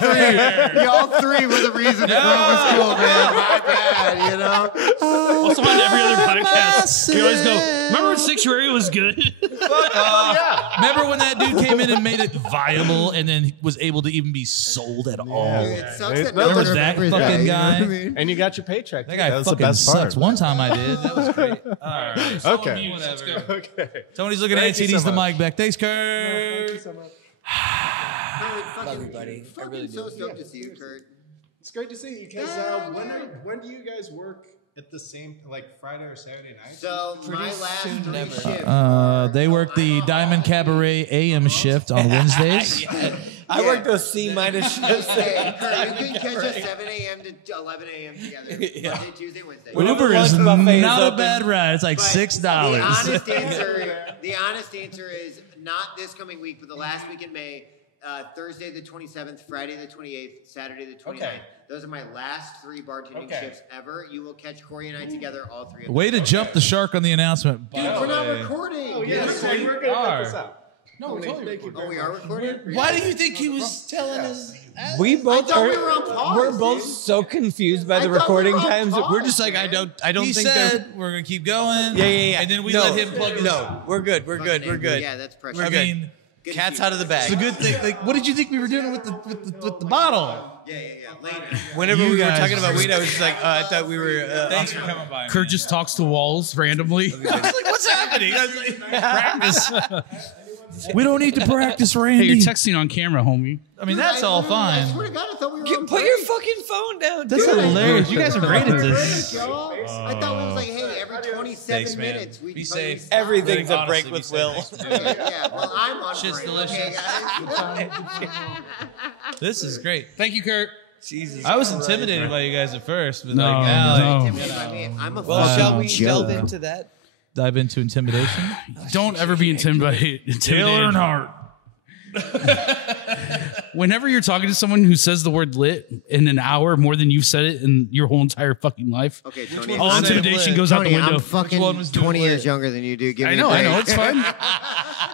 three were the reason the Grove was cool, man. My bad, you know? Also on every other podcast, you always go, remember when Sanctuary was good? Remember when that dude came in and made it viable and then was able to even be sold at all? It sucks that no Remember one that remembers fucking that, you know guy? what I mean? And you got your paycheck. That too. guy That was the fucking best part. sucks. One time I did. That was great. All right. Okay. Whatever. Okay. Tony's looking Thank at you it. He needs so the much. mic back. Thanks, Kurt. Love you, buddy. I really do. So stoked to see you, Kurt. It's great to see you because when do you guys work at the same like Friday or Saturday night? So my last soon, three never. shifts. They work the Diamond Cabaret AM shift on Wednesdays. I worked those C minus shifts. Hey, Kurt, you can catch us 7 a.m. to 11 a.m. together. Monday, Tuesday, Wednesday. Uber is lunch buffet is not a open. bad ride. It's like But $6. The honest answer is not this coming week, but the last week in May. Thursday the 27th, Friday the 28th, Saturday the 29th. Those are my last 3 bartending shifts ever. You will catch Corey and I together, all 3 of them. Way to jump the shark on the announcement. Dude, we're not recording. Oh, yes, we're going to cut this out. No, we're totally recording. Oh, we are recording? Why do you think he was telling us? We both thought we were on pause, We're both dude. so confused by I the thought we recording were on times. pause, We're just like, man. I don't He think said we're gonna keep going. Yeah. And then we No, let him plug his. No, we're good. We're good. Yeah, that's pressure. I mean, Good Cat's to see out of the you. bag. it's a good thing. Like, what did you think we were doing with the bottle? Yeah. Later. Whenever You we were guys- talking about weed, I was just like, I thought we were. Thanks for coming by. Kurt man. just talks to walls randomly. I was like, what's happening? I was like, practice. We don't need to practice, Hey, Randy. you're texting on camera, homie. I mean, that's all I fine. swear to God, I thought we were on Put your break. fucking phone down. That's dude. hilarious. You guys are great at this. Y'all. I thought we was like, hey, every 27 Thanks, man. minutes we Be tell you safe. stop. Everything's a Honestly, break be with safe. Will. Yeah, well, I'm on Shit's break. delicious. Okay, guys? This is great. Thank you, Kurt. Jesus. I was intimidated by you guys at first, but No, like now, like, no. Intimidated by me. I'm a Well, fucking shall we joke. delve into that? dive into intimidation. Don't ever be intimidated. Taylor Earnhardt. Whenever you're talking to someone who says the word lit in an hour more than you've said it in your whole entire fucking life, Okay, Tony. all I'm intimidation lit? goes out the Tony, window. I'm fucking one was doing 20 lit? years younger than you do. Give me I a know, break. it's fine.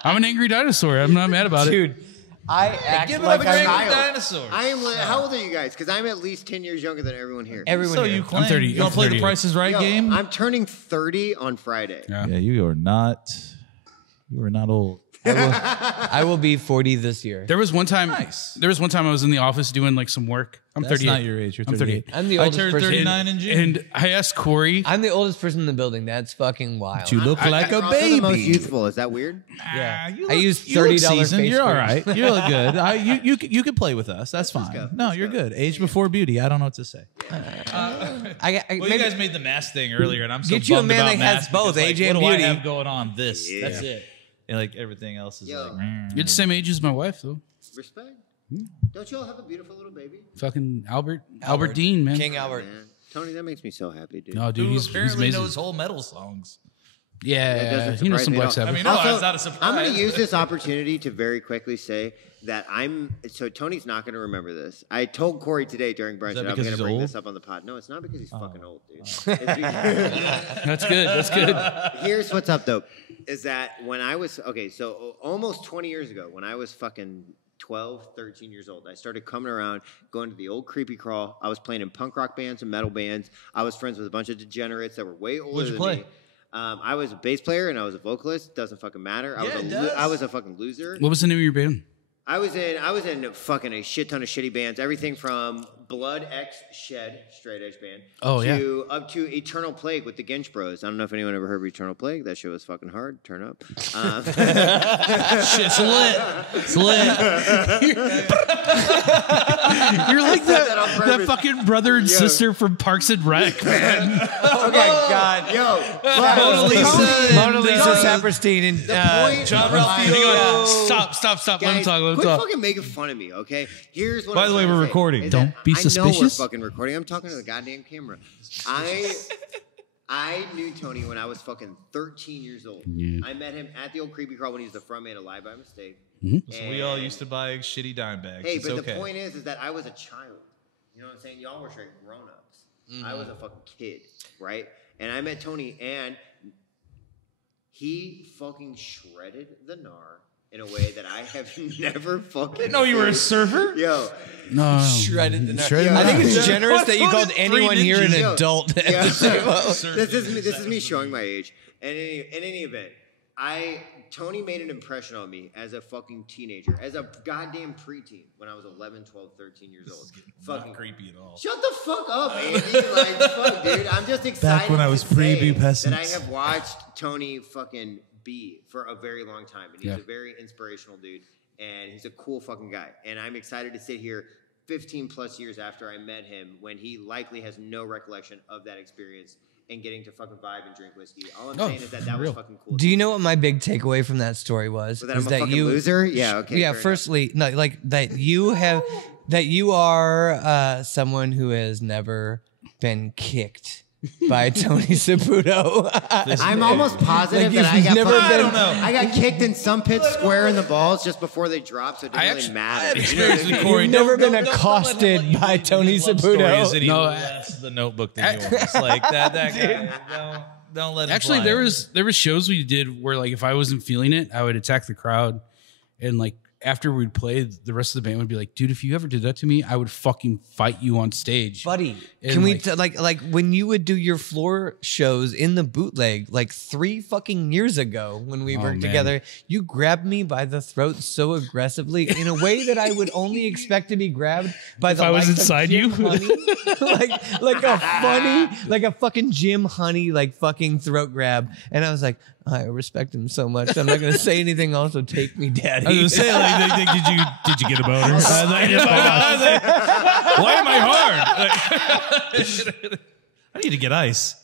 I'm an angry dinosaur. I'm not mad about it. Dude, I act Give it like up, Greg, I'm dinosaur. I am. How old are you guys? Because I'm at least 10 years younger than everyone here. everyone So here. you claim. I'm 30. You want I'm to play the 38. Price is Right Yo, game? I'm turning 30 on Friday. Yeah. Yeah, you are not. You are not old. I will be 40 this year. There was one time. Nice. There was one time I was in the office doing like some work. I'm That's 38. not your age. You're I'm 38. 38. I'm the I oldest turned person. 39 in June. And I asked Corey. I'm the oldest person in the building. That's fucking wild. You look like You're a also the most baby. youthful. Is that weird? Yeah. You I look- use you look $30 seasoned. face You're all cream. right. You look good. You could play with us. That's fine. No, you're good. Age before beauty. I don't know what to say. I Well, maybe, you guys made the mask thing earlier, and I'm so Get you a bummed man about that has masks both, because, like, AJ and what do beauty. I have going on? This. Yeah. That's it. And like everything else is Yo. like. You're the same age as my wife, though. Respect. Don't you all have a beautiful little baby? Fucking Albert Dean, man. King Albert. Man, Tony, that makes me so happy, dude. No, dude, Who he's apparently amazing. knows whole metal songs. That Yeah, doesn't he knows surprise some me Black at all. Sabbath. I mean, no, Also, it's not a surprise. I'm going to use this opportunity to very quickly say that so Tony's not going to remember this. I told Corey today during brunch that that I'm because going to he's bring old? this up on the pod. No, it's not because he's fucking old, dude. It's because- That's good. That's good. Here's what's up, though, is that when I was, so almost 20 years ago, when I was fucking 12, 13 years old, I started coming around, going to the old creepy crawl. I was playing in punk rock bands and metal bands. I was friends with a bunch of degenerates that were way older What'd you than play? me. I was a bass player and I was a vocalist. Doesn't fucking matter. Yeah, it does. I was a fucking loser. What was the name of your band? I was in fucking a shit ton of shitty bands. Everything from Blood X Shed, straight edge band, Oh, yeah. up to Eternal Plague with the Gench Bros. I don't know if anyone ever heard of Eternal Plague. That shit was fucking hard. Turn up. Shit's lit. It's lit. You're like that on that purpose. fucking brother and sister from Parks and Rec, man. Oh my God. Yo, Mona Lisa. Mona Lisa Tony. Saperstein and point John of Ralph my- Field. Stop. Let him Guys, talk. Let him quit talk. fucking making fun of me, okay? Here's what By I'm the way, trying to we're say, recording. is Don't that be I know we're suspicious. fucking recording. I'm talking to the goddamn camera. I knew Tony when I was fucking 13 years old. Yeah. I met him at the old creepy crawl when he was the front man of Live by Mistake. So we all used to buy shitty dime bags. Hey, It's but okay. the point is that I was a child. You know what I'm saying? Y'all were straight grown-ups. I was a fucking kid, right? And I met Tony, and he fucking shredded the gnar in a way that I have never fucking. No, you were a surfer? Yo, No, shredded the nut. Shredded I think it's Yeah. generous that you called Three anyone here an ninjas. adult. Yeah. At the same this is me showing my age. And in any event, Tony made an impression on me as a fucking teenager, as a goddamn preteen when I was 11, 12, 13 years old. Fucking Not creepy at all. Shut the fuck up, Andy. Like, fuck, dude. I'm just excited when I was to say prepubescent. that I have watched Tony fucking be for a very long time. And he's Yeah. a very inspirational dude. And he's a cool fucking guy. And I'm excited to sit here 15 plus years after I met him when he likely has no recollection of that experience and getting to fucking vibe and drink whiskey. All I'm saying is that was fucking cool. Do you know what my big takeaway from that story was? So that I'm Is a fucking loser? Yeah, okay. Yeah, fair firstly, no, like that you are someone who has never been kicked by Tony Saputo. I'm almost positive Like, that I you've got never fucking- been- I don't know. I got kicked in some pit square in the balls just before they dropped, so it didn't really matter. Corey, You've never been let him accosted let you by believe Tony his love Saputo. stories that he No, less the Notebook than yours. Like that guy. Don't let him Actually, fly there it. was shows we did where like if I wasn't feeling it, I would attack the crowd, and like after we'd play, the rest of the band would be like, "Dude, if you ever did that to me, I would fucking fight you on stage." Buddy, And, can we like- like when you would do your floor shows in the bootleg like 3 fucking years ago when we worked man. together, you grabbed me by the throat so aggressively in a way that I would only expect to be grabbed by If the I was likes of inside Jim you? Honey. like a fucking Jim Honey like fucking throat grab, and I was like, I respect him so much. I'm not gonna say anything. Also, take me, daddy. I was gonna say, like, did you get a boner? I was like, why am I hard? I need to get ice.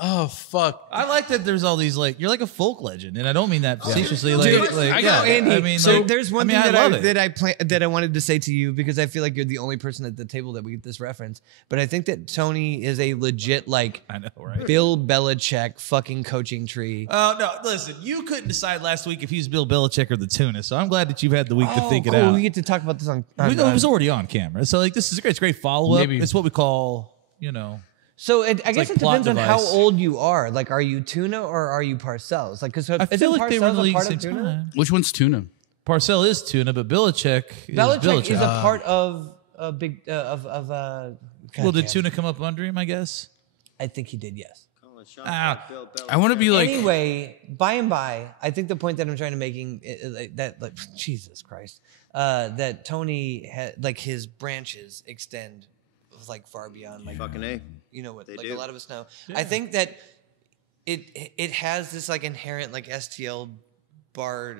Oh fuck! I like that there's all these like you're like a folk legend, and I don't mean that facetiously. Like, Dude, like I yeah, know, Andy. I mean, so like, there's one I mean, thing I love it. that I wanted to say to you because I feel like you're the only person at the table that we get this reference. But I think that Tony is a legit like I know, right? Bill Belichick fucking coaching tree. Oh no! Listen, you couldn't decide last week if he's Bill Belichick or the tuna, so I'm glad that you've had the week to think it cool. out. We get to talk about this on. It was already on camera, so like this is great. It's a great follow up. Maybe- It's what we call, you know. So I guess like it plot depends on how device. old you are. Like, are you tuna or are you Parcells? Like, because I feel like they were in the league at the same time. Which one's tuna? Parcell is tuna, but Belichick is Belichick is a Belichick. part of a big of. Well, did goddamn. tuna come up under him? I guess. I think he did. Yes. I want to be like. Anyway, by and by, I think the point that I'm trying to making that like Jesus Christ, that Tony like his branches extend like far beyond like Fucking A. you know what They like do. a lot of us know. I think that it has this like inherent like STL bar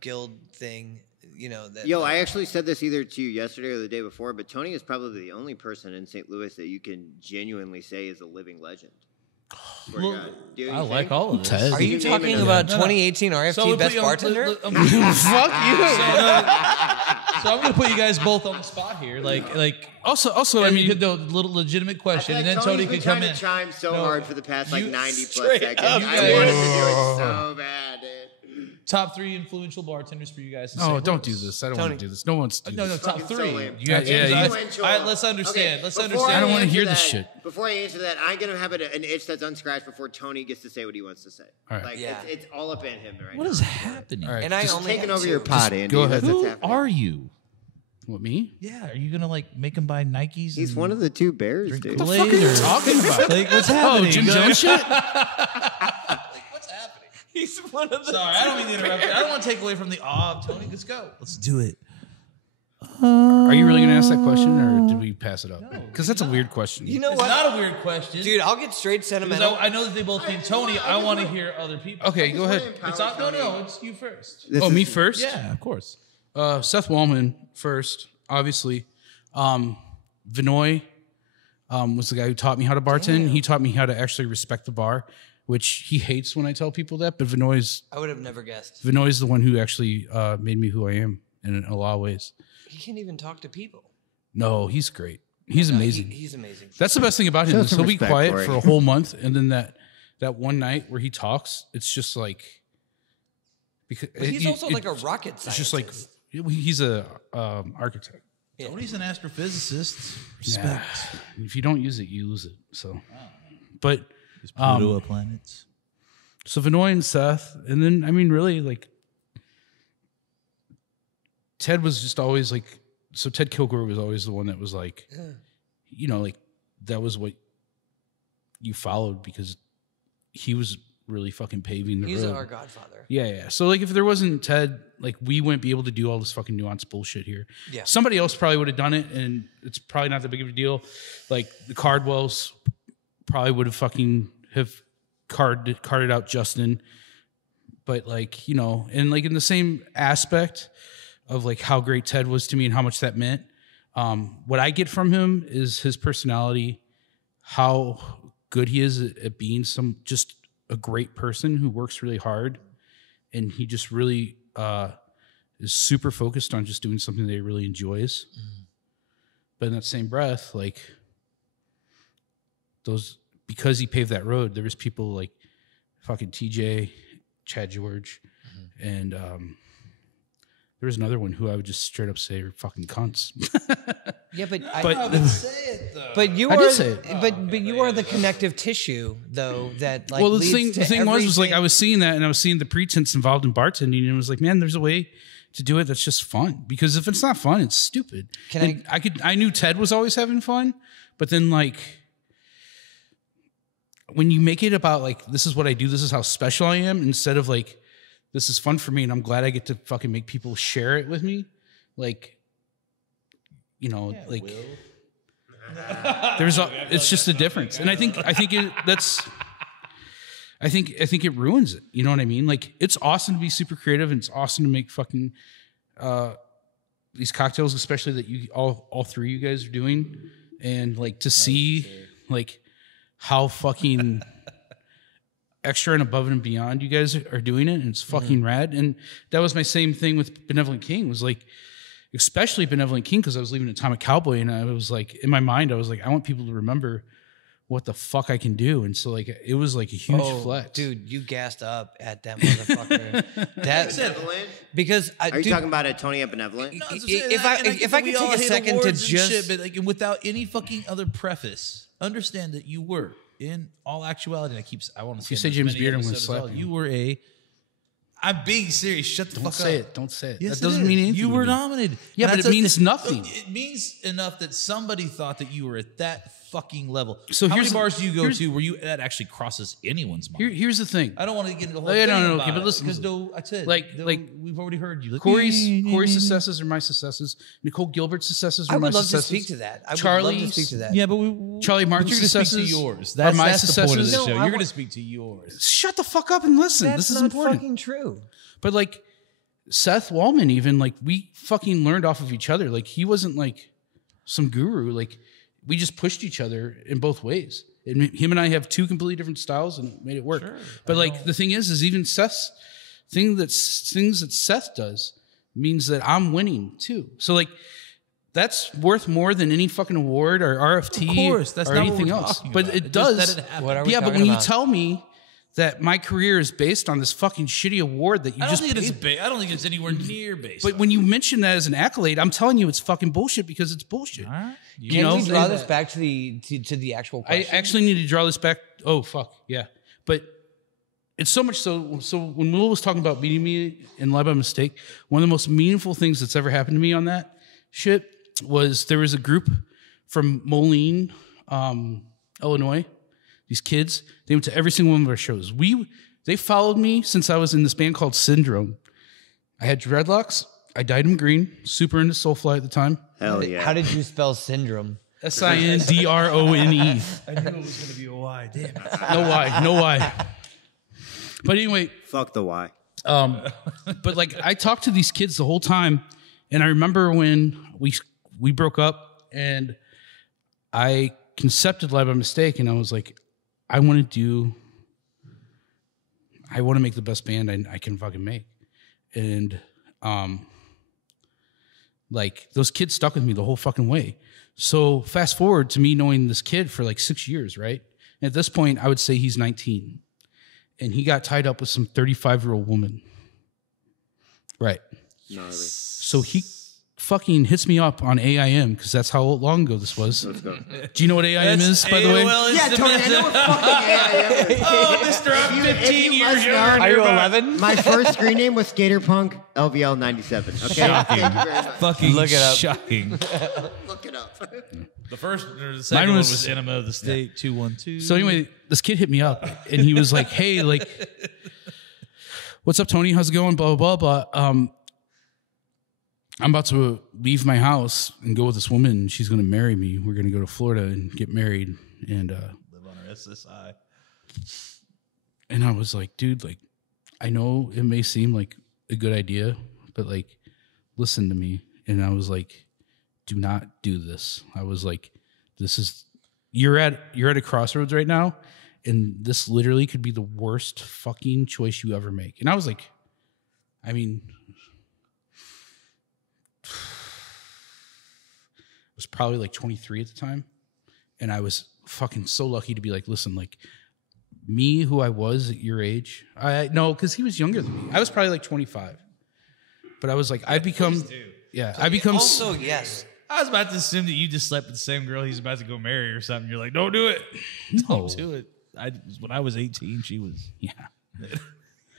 guild thing. You know that. Yo, like, I actually said this either to you yesterday or the day before, but Tony is probably the only person in St. Louis that you can genuinely say is a living legend. Swear to Well, God. Do you I like think? all of this. are you Name talking it. about No, no. 2018 RFT we best put you on- bartender? Fuck you. So I'm gonna put you guys both on the spot here, like. Also, I I mean, you mean, could do a little legitimate I question, feel and like then Tony's Tony been could come trying in. to chime so No, hard for the past like you- 90 plus straight seconds. up, I you wanted to guys- do it so bad, dude. Top 3 influential bartenders for you guys. To oh, say don't who do is. this. I don't Tony. want to do this. No one's do No, this. top Fucking 3. so lame. You got Yeah, to yeah, Influential- All right, let's understand. Okay, Let's before understand. I don't wanna answer hear this that- shit. Before I answer that, I'm gonna have an itch that's unscratched before Tony gets to say what he wants to say. All right. Like Yeah. it's all up in him right What now. is happening? All right. and I just only Taking have over two. your pod, Andy. go ahead. That's what's Who happening. are you? What, me? Yeah, are you gonna like make him buy Nikes? He's and one of the two bears, dude. Kool-Aid What are you or- talking about? Like, what's Oh, happening? Jim Jones shit? He's one of the. Sorry, I don't mean to interrupt. I don't want to take away from the awe of Tony. Let's go. Let's do it. Are you really going to ask that question, or did we pass it up? Because that's a weird question. You know It's what, not a weird question, dude? I'll get straight Because sentimental. I know that they both named Tony. I want to hear other people. Okay, go ahead. It's not, no, it's you first. This Oh, is- me first? Yeah, of course. Seth Wallman first, obviously. Vinoy was the guy who taught me how to bartend. He taught me how to actually respect the bar, which he hates when I tell people that. But Vinoy's I would have never guessed. the one who actually made me who I am in a lot of ways. He can't even talk to people. No, he's great. He's amazing. He's amazing. That's the best thing about him. Show Is some he'll be respect, quiet Corey. for a whole month, and then that one night where he talks, it's just like because But he's also like a it's rocket scientist. just like he's a architect. Tony's an astrophysicist. Respect. If you don't use it, you lose it. So, but Is Pluto a planet? so Vinoy and Seth, and then I mean, really like Ted was just always like. So Ted Kilgore was always the one that was like, you know, like that was what you followed because he was really fucking paving the he's road. our godfather. Yeah. So like if there wasn't Ted, like we wouldn't be able to do all this fucking nuanced bullshit here. Yeah. Somebody else probably would have done it, and it's probably not that big of a deal. Like the Cardwells probably would have fucking have carded out Justin. But like, you know, and like in the same aspect of like how great Ted was to me and how much that meant. What I get from him is his personality, how good he is at being just a great person who works really hard, and he just really is super focused on just doing something that he really enjoys. But in that same breath, like those, because he paved that road, there was people like fucking TJ, Chad George, and there was another one who I would just straight up say are fucking cunts. Yeah, but say it though. but you I are did say it. but you are the connective tissue though that like Well, the leads to thing was like everything. I was seeing that, and I was seeing the pretense involved in bartending, and it was like, man, there's a way to do it that's just fun. Because if it's not fun, it's stupid. I knew Ted was always having fun, but then like when you make it about like, this is what I do, this is how special I am, instead of like, this is fun for me and I'm glad I get to fucking make people share it with me. Like, you know, it's just a difference. And I think it ruins it. You know what I mean? Like, it's awesome to be super creative, and it's awesome to make fucking these cocktails, especially that you all three of you guys are doing, and like to see like how fucking extra and above and beyond you guys are doing it, and it's fucking rad. And that was my same thing with Benevolent King, was like, especially Benevolent King, because I was leaving Atomic Cowboy, and I was like, in my mind, I was like, I want people to remember what the fuck I can do. And so like, it was like a huge flex. Dude, you gassed up at that motherfucker. Benevolent? Because Are you talking about Tony at Benevolent? No, if I could take a second to just shit, but like without any fucking other preface, understand that you were, in all actuality, and I want to say, if you say James Beard, I'm going to slap you. You were I'm being serious. Shut the fuck up. Don't say it. Yes, that doesn't mean anything. You were nominated. Yeah, And but it means nothing. It means enough that somebody thought that you were at that fucking level. So how many here's- bars do you go here's- to where that actually crosses anyone's mind? Here's the thing. I don't want to get into the whole Oh, yeah, thing no, about okay, but it, listen, because I said, like we've already heard you. Like, Corey's successes are my successes. Nicole Gilbert's successes are I my would love to successes. speak to that. I would love to Charlie's- speak to that. Yeah, but Charlie but Martin's you're going to speak to successes yours. are my That's the point of the successes. show. No, You're going to speak to yours. Shut the fuck up and listen. That's this is not important. fucking true. But like Seth Wallman, even like we fucking learned off of each other. Like he wasn't like some guru. Like we just pushed each other in both ways. And him and I have two completely different styles, and it made it work. But like the thing is even Seth's things that Seth does means that I'm winning too. So like that's worth more than any fucking award or RFT Of course, that's or not anything what we're else. talking But about. it Just does. that it happened. What are we Yeah, but talking when you about? tell me that my career is based on this fucking shitty award that you I don't just think paid- I don't think it's anywhere near based. but when you mention that as an accolade, I'm telling you it's fucking bullshit because it's bullshit. All right. You know, Can we draw this back to the actual I question? actually need to draw this back. Oh fuck, yeah. But it's so much so. So when Will was talking about beating me in Lie by Mistake, one of the most meaningful things that's ever happened to me on that shit was there was a group from Moline, Illinois. These kids, they went to every single one of our shows. They followed me since I was in this band called Syndrome. I had dreadlocks. I dyed them green. Super into Soulfly at the time. Hell yeah. How did you spell syndrome? SINDRONE. I knew it was going to be a Y. Damn it. No Y. But anyway, Fuck the Y. but like I talked to these kids the whole time, and I remember when we broke up, and I concepted Lie by Mistake, and I was like, I want to make the best band I can fucking make. And like those kids stuck with me the whole fucking way. So fast forward to me knowing this kid for like 6 years, right? And at this point, I would say he's 19. And he got tied up with some 35-year-old woman. Right. Gnarly. So he fucking hits me up on AIM, because that's how long ago this was. Let's go. Do you know what AIM is, by the way? Yeah, Tony, I know what fucking AI is. Oh, Mr. I'm 15 years younger. Are you 11? My first screen name was Skaterpunk LVL 97. Okay? Thank you very much. Fucking Look it up. shocking. Look it up. The first or the second Mine one was- was Enema of the State 212. So anyway, this kid hit me up, and he was like, hey, like, what's up, Tony? How's it going? Blah, blah, blah, blah. I'm about to leave my house and go with this woman, and she's going to marry me. We're going to go to Florida and get married. And live on our SSI. and I was like, dude, like, I know it may seem like a good idea, but like, listen to me. And I was like, do not do this. I was like, you're at a crossroads right now, and this literally could be the worst fucking choice you ever make. And I was like, I mean, was probably like 23 at the time. And I was fucking so lucky to be like, listen, like me, who I was at your age, because he was younger than me. I was probably like 25, but I was like, I've become, I become. Also, yes. I was about to assume that you just slept with the same girl he's about to go marry or something. You're like, don't do it. Don't do it. When I was 18, she was. Yeah.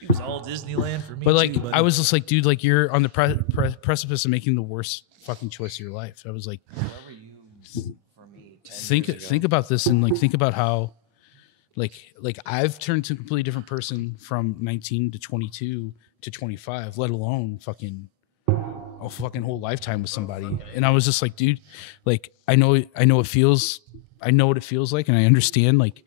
It was all Disneyland for me. But like, too, buddy. I was just like, dude, like you're on the precipice of making the worst fucking choice of your life. I was like, Where were you for me 10 think years ago? think about this and like think about how, like I've turned to a completely different person from 19 to 22 to 25, let alone fucking a fucking whole lifetime with somebody. And I was just like, dude, like I know what it feels like, and I understand like.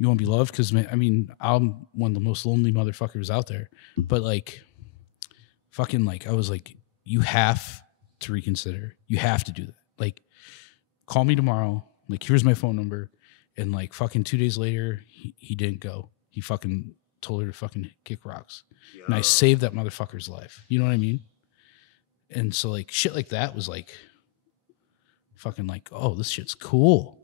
You won't be loved because, I mean, I'm one of the most lonely motherfuckers out there. But, like, fucking, like, I was like, you have to reconsider. You have to do that. Like, call me tomorrow. Like, here's my phone number. And, like, fucking 2 days later, he didn't go. He fucking told her to fucking kick rocks. Yo. And I saved that motherfucker's life. You know what I mean? And so, like, shit like that was, like, fucking, like, oh, this shit's cool.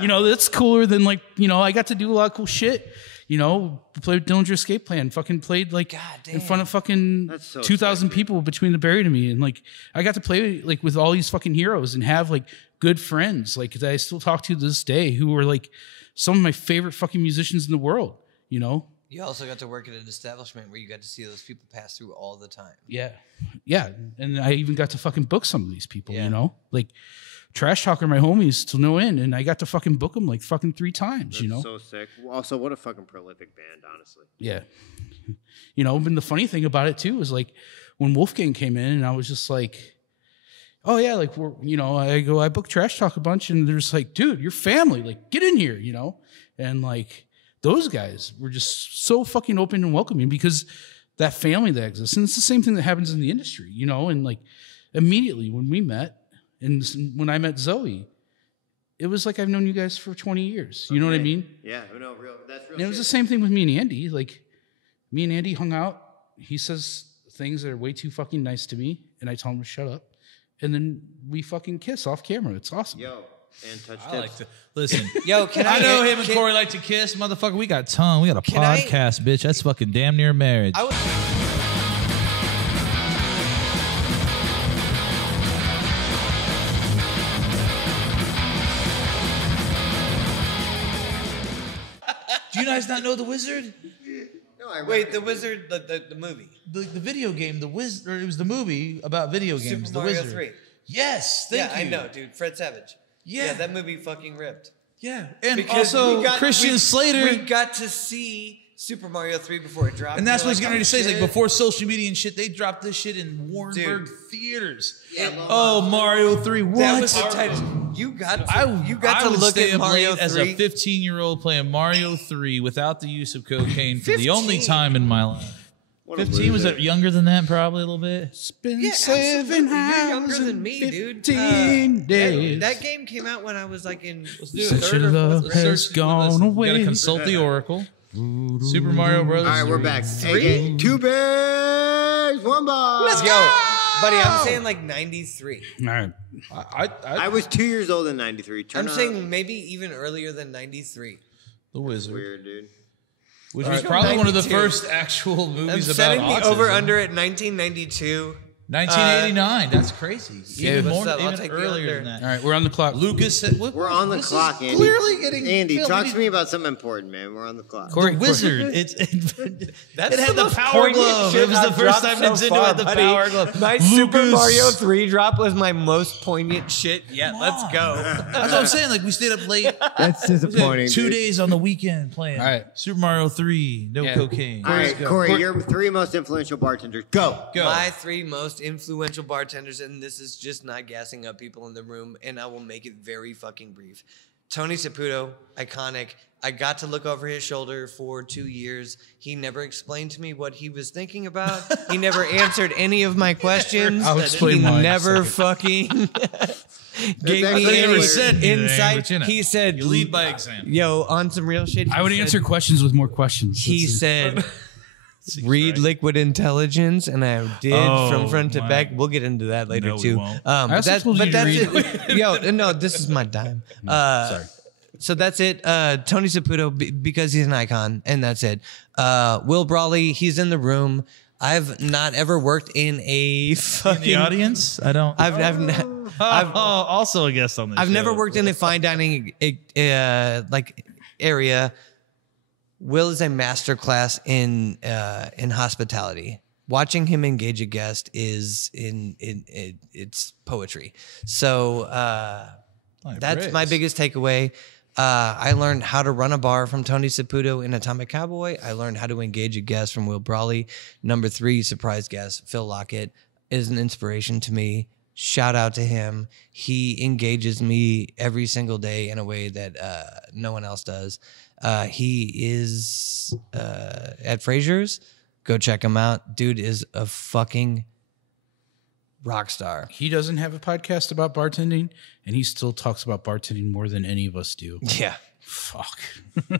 You know, that's cooler than like, you know, I got to do a lot of cool shit. You know, played Dillinger Escape Plan, fucking played like in front of fucking 2,000 people between the Barry to me. And like, I got to play like with all these fucking heroes and have like good friends, like that I still talk to this day who are like some of my favorite fucking musicians in the world, you know? You also got to work at an establishment where you got to see those people pass through all the time. Yeah. Yeah. And I even got to fucking book some of these people, you know? Like, Trash Talker, my homies to no end, and I got to fucking book them like fucking 3 times. That's you know, so sick. Also, what a fucking prolific band, honestly. Yeah, you know. And the funny thing about it too is like when Wolfgang came in, and I was just like, oh yeah, like we're, you know, I booked Trash Talk a bunch, and they're just like, dude, you're family, like get in here, you know, and like those guys were just so fucking open and welcoming because that family that exists, and it's the same thing that happens in the industry, you know, and like immediately when we met. And when I met Zoe, it was like I've known you guys for 20 years. You know what I mean? Yeah, no, that's real. And it was the same thing with me and Andy. Like, me and Andy hung out. He says things that are way too fucking nice to me, and I tell him to shut up. And then we fucking kiss off camera. It's awesome. Yo, and touch tips. I like to listen. Yo, I know him and Corey like to kiss, motherfucker. We got tongue. We got a podcast, bitch. That's fucking damn near marriage. Do you guys not know The Wizard? No, Wait, The Wizard, the movie. The video game, The Wizard, or it was the movie about video games, Super The Mario Wizard. 3. Yes, thank you. I know, dude. Fred Savage. Yeah. That movie fucking ripped. Yeah, and Because also Christian Slater. We got to see Super Mario 3 before it dropped. And that's what I was We're getting ready to say. Is like shit. before social media and shit, they dropped this shit in Warrenburg theaters. Yeah, oh, Mario 3. What? That was the tightest. You got to I would look stay at up Mario late 3 as a 15-year-old playing Mario 3 without the use of cocaine for the only time in my life. 15 was it younger than that, probably a little bit. It's been Yeah, 7 absolutely. You're hours younger than and me, dude. 15 days. That game came out when I was like in Such a love has gone away. Gotta consult the Oracle. Super Mario Brothers. All right, we're back. Hey, 2 bears, 1 bar. Let's go, buddy. I'm saying like 93. All right. I was 2 years old in 93. I'm saying maybe even earlier than 93. The Wizard. Weird, dude. Which was probably one of the 92. first actual I'm movies about setting the autism. over under at 1992. 1989. That's crazy. Even what's more, up? I'll even take the earlier under. than that. All right, we're on the clock. Lucas said, We're on the this clock, is Andy. Clearly getting Andy, Phil, talk we to me about something important, man. We're on the clock. Corey, The Wizard. That's it had the most power poignant glove. shit It was the I've first dropped time so Nintendo far, had the buddy. power glove. My Super Lucas. Mario 3 drop was my most poignant shit yet. Let's go. That's what I'm saying. Like we stayed up late. That's disappointing. 2 dude. days on the weekend playing All right. Super Mario 3. No Yeah. cocaine. All right, Corey, your 3 most influential bartenders. Go. Go. My 3 most influential bartenders, and this is just not gassing up people in the room, and I will make it very fucking brief. Tony Saputo, iconic. I got to look over his shoulder for 2 years. He never explained to me what he was thinking about. He never answered any of my questions. I'll explain He mine in a never second. fucking gave actually me never any said anything, insight. but you know, He said, you lead by example. Yo, on some real shit. I would he answer said- questions with more questions. He That's it. said, read Liquid Intelligence, and I did from front to my- back. We'll get into that later No, we too. won't. But that's it. Yo, no, this is my dime. Sorry. So that's it. Tony Saputo, because he's an icon, and that's it. Will Brawley, he's in the room. I've not ever worked in a fucking In the audience? I don't. I've also a guest on this. I've show. never worked in a fine dining like area. Will is a master class in hospitality. Watching him engage a guest is it's poetry. So that's my biggest takeaway. I learned how to run a bar from Tony Saputo in Atomic Cowboy. I learned how to engage a guest from Will Brawley. Number 3, surprise guest, Phil Lockett, is an inspiration to me. Shout out to him. He engages me every single day in a way that no one else does. He is at Fraser's. Go check him out. Dude is a fucking rock star. He doesn't have a podcast about bartending, and he still talks about bartending more than any of us do. Yeah. Fuck.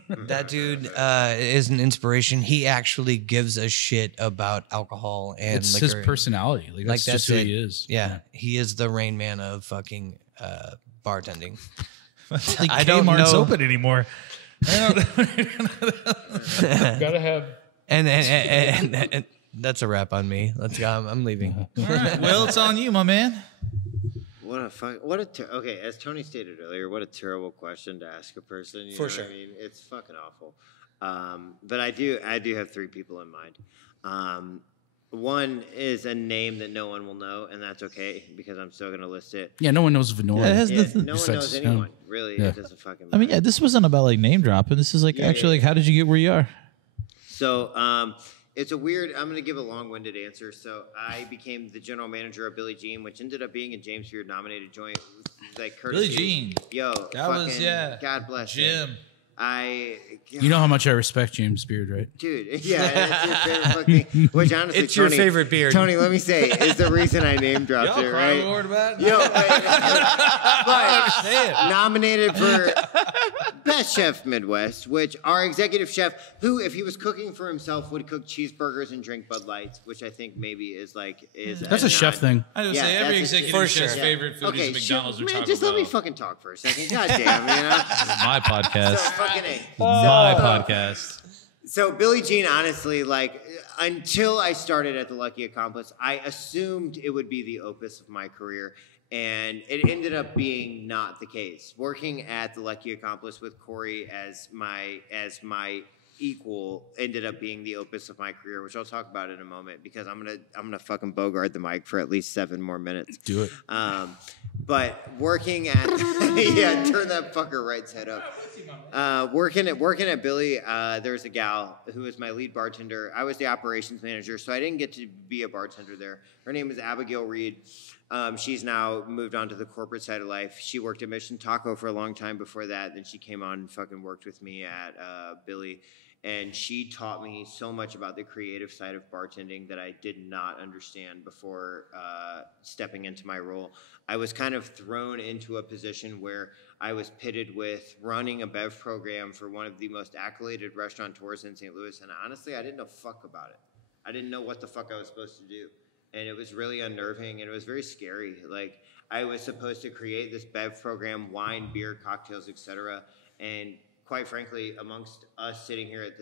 That dude is an inspiration. He actually gives a shit about alcohol and It's liquor. his personality. Like, that's just who it. he is. Yeah. He is the Rain Man of fucking bartending. Like I don't Kmart's know. open anymore. Gotta have. And that's a wrap on me. Let's go. I'm leaving. All right, Will, it's on you, my man. Okay, as Tony stated earlier, what a terrible question to ask a person. You For know sure. what I mean, it's fucking awful. But I do have 3 people in mind. One is a name that no one will know, and that's okay because I'm still gonna list it. Yeah, no one knows Venora. Yeah, it has Yeah, nothing. no one Besides knows him. anyone. Really, Yeah. it doesn't fucking I mean, matter. yeah, this wasn't about like name dropping. This is like actually like, how did you get where you are? So it's a weird, I'm going to give a long-winded answer. So I became the general manager of Billie Jean, which ended up being a James Beard nominated joint. Like courtesy. Billie Jean. Yo, That was, fucking, yeah. God bless Jim. him. You know how much I respect James Beard, right? Dude, yeah, that's your favorite fucking thing. Which honestly, It's your favorite beard. Tony, let me say, is the reason I name dropped it, right? about Yo, but nominated for Best Chef Midwest, which our executive chef, who, if he was cooking for himself, would cook cheeseburgers and drink Bud Lights, which I think maybe is like That's a chef thing. I would Yeah, say every that's a- executive for chef's sure. favorite food Okay, is McDonald's or man, Taco just Bell. let me fucking talk for a second. God damn, you know? My podcast. So fucking A. My podcast. So Billie Jean, honestly, like until I started at the Lucky Accomplice, I assumed it would be the opus of my career, and it ended up being not the case. Working at the Lucky Accomplice with Corey as my equal ended up being the opus of my career, which I'll talk about in a moment because I'm gonna fucking bogart the mic for at least 7 more minutes. Do it. But working at yeah, turn that fucker right head up. Working at Billy, there's a gal who was my lead bartender. I was the operations manager, so I didn't get to be a bartender there. Her name is Abigail Reed. She's now moved on to the corporate side of life. She worked at Mission Taco for a long time before that. Then she came on and fucking worked with me at Billy. And she taught me so much about the creative side of bartending that I did not understand before stepping into my role. I was kind of thrown into a position where I was pitted with running a bev program for one of the most accoladed restaurateurs in St. Louis. And honestly, I didn't know fuck about it. I didn't know what the fuck I was supposed to do. And it was really unnerving and it was very scary. Like, I was supposed to create this bev program, wine, beer, cocktails, etc. And quite frankly, amongst us sitting here at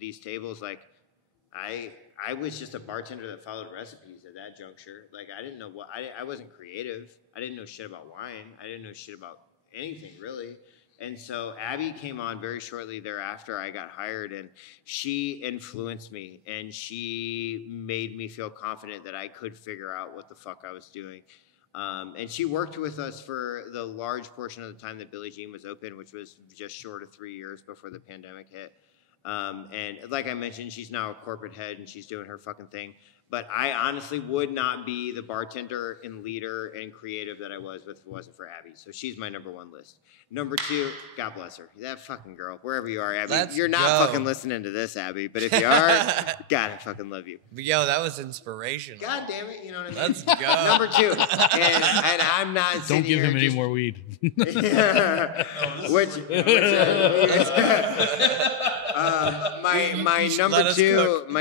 these tables, like I was just a bartender that followed recipes at that juncture. Like I didn't know I wasn't creative. I didn't know shit about wine. I didn't know shit about anything really. And so Abby came on very shortly thereafter I got hired, and she influenced me and she made me feel confident that I could figure out what the fuck I was doing. And she worked with us for the large portion of the time that Billie Jean was open, which was just short of 3 years before the pandemic hit. And like I mentioned, she's now a corporate head and she's doing her fucking thing. But I honestly would not be the bartender and leader and creative that I was if it wasn't for Abby. So she's my number 1 list. Number 2, God bless her. That fucking girl, wherever you are, Abby. Let's You're not go. fucking listening to this, Abby. But if you are, God, I fucking love you. But yo, that was inspirational. God damn it, you know what I mean? Let's go. Number 2, and I'm not Don't sitting give here him any just- more weed. My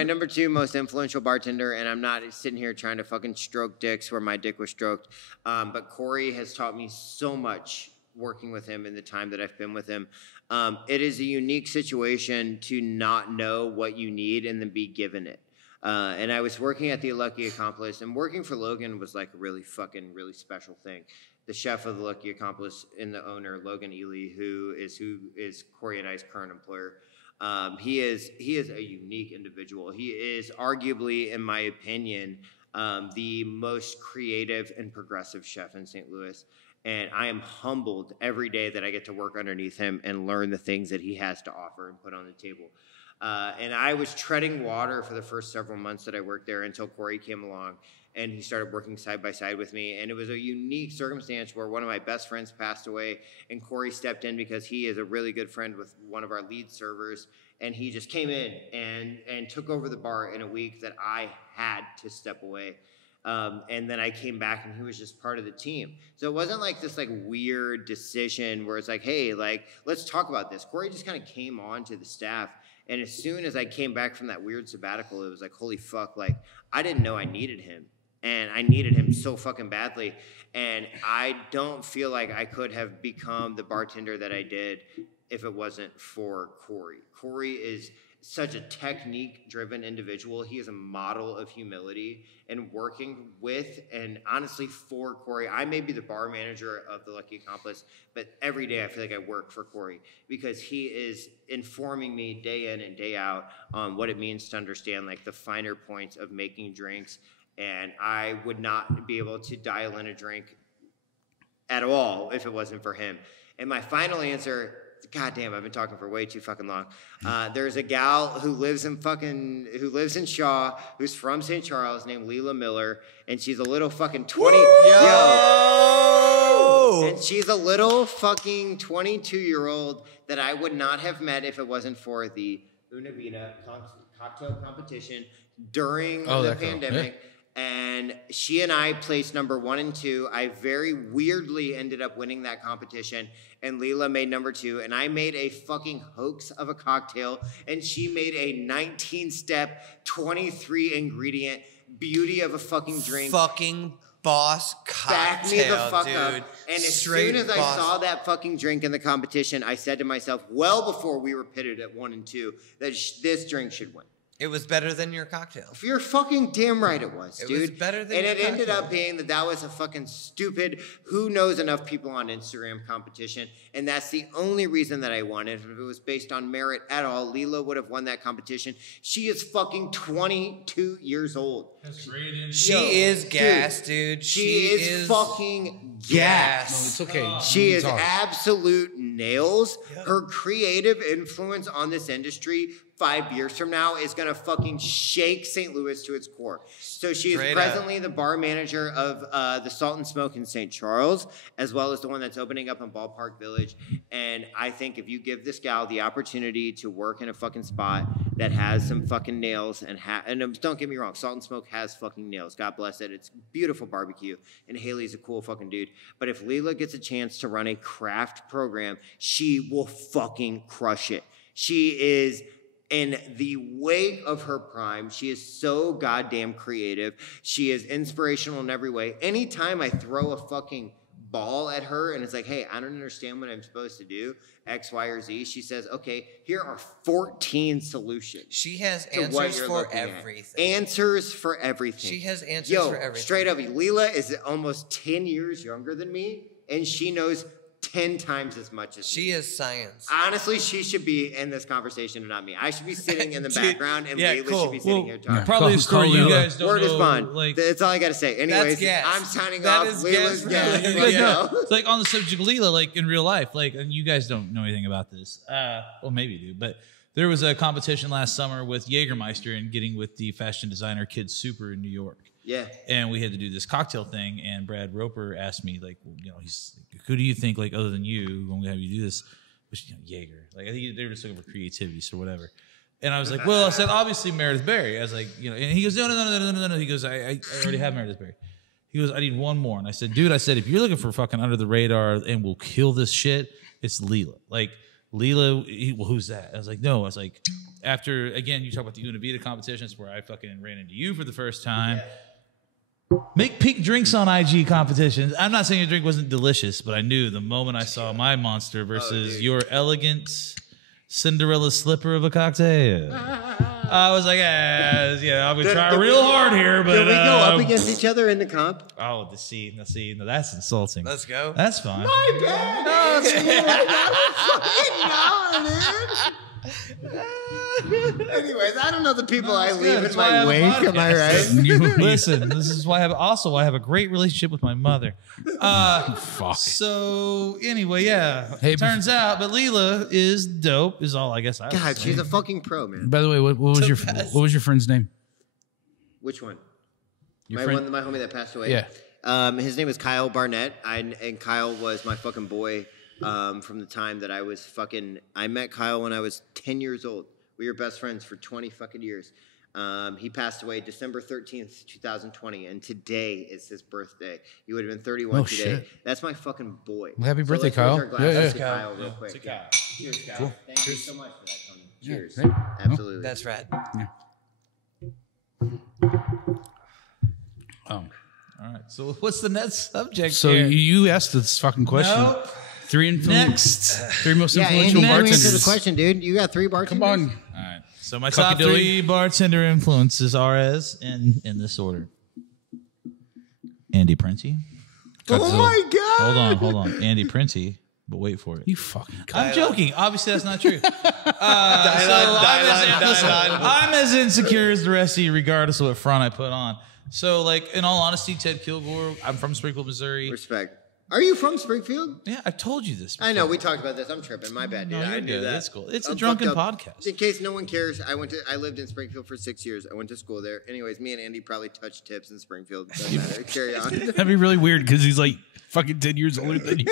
number two most influential bartender, and I'm not sitting here trying to fucking stroke dicks where my dick was stroked, but Corey has taught me so much working with him in the time that I've been with him. It is a unique situation to not know what you need and then be given it. And I was working at the Lucky Accomplice, and working for Logan was like a really special thing. The chef of the Lucky Accomplice and the owner, Logan Ely, who is Corey and I's current employer. He is a unique individual. He is arguably, in my opinion, the most creative and progressive chef in St. Louis. And I am humbled every day that I get to work underneath him and learn the things that he has to offer and put on the table. And I was treading water for the first several months that I worked there until Corey came along and he started working side by side with me. And it was a unique circumstance where one of my best friends passed away and Corey stepped in because he is a really good friend with one of our lead servers. And he just came in and took over the bar in a week that I had to step away. And then I came back and he was just part of the team. So it wasn't like this like weird decision where it's like, hey, like, let's talk about this. Corey just kind of came on to the staff. And as soon as I came back from that weird sabbatical, it was like, holy fuck, like, I didn't know I needed him. And I needed him so fucking badly. And I don't feel like I could have become the bartender that I did if it wasn't for Corey. Corey is such a technique-driven individual. He is a model of humility, and working with and honestly for Corey, I may be the bar manager of the Lucky Accomplice, but every day I feel like I work for Corey because he is informing me day in and day out on what it means to understand like the finer points of making drinks. And I would not be able to dial in a drink at all if it wasn't for him. And my final answer, God damn, I've been talking for way too fucking long. There's a gal who lives in Shaw, who's from St. Charles, named Leela Miller, and she's a little fucking 20. And she's a little fucking 22-year-old that I would not have met if it wasn't for the Una Vida cocktail competition during the pandemic. Yeah. And she and I placed number 1 and 2. I very weirdly ended up winning that competition. And Leela made number 2. And I made a fucking hoax of a cocktail. And she made a 19-step, 23-ingredient beauty of a fucking drink. Fucking boss cocktail, back me the fuck dude. up. And as soon as I saw that fucking drink in the competition, I said to myself, well before we were pitted at 1 and 2, that this drink should win. It was better than your cocktail. You're fucking damn right it was, dude. It was better than your cocktail. And it ended up being that was a fucking stupid who knows enough people on Instagram competition. And that's the only reason that I won it. If it was based on merit at all, Leela would have won that competition. She is fucking 22 years old. That's great. She is gas, dude. She is fucking gas. No, it's okay. She is absolute nails. Yep. Her creative influence on this industry 5 years from now is going to fucking shake St. Louis to its core. So she is presently the bar manager of the Salt and Smoke in St. Charles, as well as the one that's opening up in Ballpark Village. And I think if you give this gal the opportunity to work in a fucking spot that has some fucking nails and don't get me wrong, Salt and Smoke has fucking nails. God bless it. It's beautiful barbecue. And Haley's a cool fucking dude. But if Leela gets a chance to run a craft program, she will fucking crush it. She is in the wake of her prime. She is so goddamn creative. She is inspirational in every way. Anytime I throw a fucking ball at her and it's like, hey, I don't understand what I'm supposed to do, X, Y, or Z, she says, okay, here are 14 solutions. She has answers for everything. Answers for everything. She has answers for everything. Straight up, Leela is almost 10 years younger than me, and she knows 10 times as much as she is science. Honestly, she should be in this conversation and not me. I should be sitting in the background, and Leila should be sitting here talking. Probably a story you guys don't know. Word is bond. Like, that's all I got to say. Anyways, I'm signing off. Leila's gas. You guys know. It's like on the subject of Leila, like in real life, like, and you guys don't know anything about this. Well, maybe you do, but there was a competition last summer with Jägermeister and getting with the fashion designer Kid Super in New York. Yeah. And we had to do this cocktail thing, and Brad Roper asked me, like, well, you know, he's like, who do you think, like, other than you, who's going to have you do this? Which, you know, Jaeger. Like, I think they were just looking for creativity, so whatever. And I was like, well, I said, obviously Meredith Berry. I was like, you know, and he goes, no. He goes, I already have Meredith Berry. He goes, I need one more. And I said, dude, if you're looking for fucking under the radar and will kill this shit, it's Leela. Like, Leela, well, who's that? I was like, no. I was like, after, again, you talk about the Una Vida competitions where I fucking ran into you for the first time. Make peak drinks on IG competitions. I'm not saying your drink wasn't delicious, but I knew the moment I saw my monster versus your elegant Cinderella slipper of a cocktail. I was like, I'm going to try real hard here, but. Did we go up against each other in the comp? Oh, no, that's insulting. Let's go. That's fine. My bad. Anyways, I don't know the people I leave in my wake. Am I right? Listen, this is why I have a great relationship with my mother. Fuck. So anyway, yeah. Hey, turns out, but Leela is dope. Is all I guess. I would God, say. she's a fucking pro, man. By the way, what was your friend's name? Which one? Your my friend? my homie that passed away. Yeah. His name was Kyle Barnett, and Kyle was my fucking boy from the time that I met Kyle when I was 10 years old. We were best friends for 20 fucking years. He passed away December 13th, 2020, and today is his birthday. He would have been 31 today. Shit. That's my fucking boy. Well, happy birthday, let's raise Kyle. our glasses Yeah, to yeah. Kyle real quick. To Kyle. Cheers, Kyle. Cool. Thank you so much for that, Tony. Cheers. Hey. Absolutely. That's rad. All right. So what's the next subject? So here? you asked this fucking question. Nope. Three most Yeah, influential Andy, bartenders. answer the question, dude. You got 3 bartenders? Come on. All right. So my top Cockadilly. 3 bartender influences are as in this order: Andy Prenti. Oh my God. Hold on. Andy Prenti, but wait for it. You fucking. I'm joking. Obviously, that's not true. I'm as insecure as the rest of you, regardless of what front I put on. So, like, in all honesty, Ted Kilgore, I'm from Springfield, Missouri. Respect. Are you from Springfield? Yeah, I've told you this before. I know. We talked about this. I'm tripping. My bad, dude. No, I you're knew good. that. That's cool. It's a I'm drunken fucked up. podcast. In case no one cares, I lived in Springfield for 6 years. I went to school there. Anyways, me and Andy probably touched tips in Springfield. Doesn't matter. Carry on. That'd be really weird because he's like fucking 10 years older than you.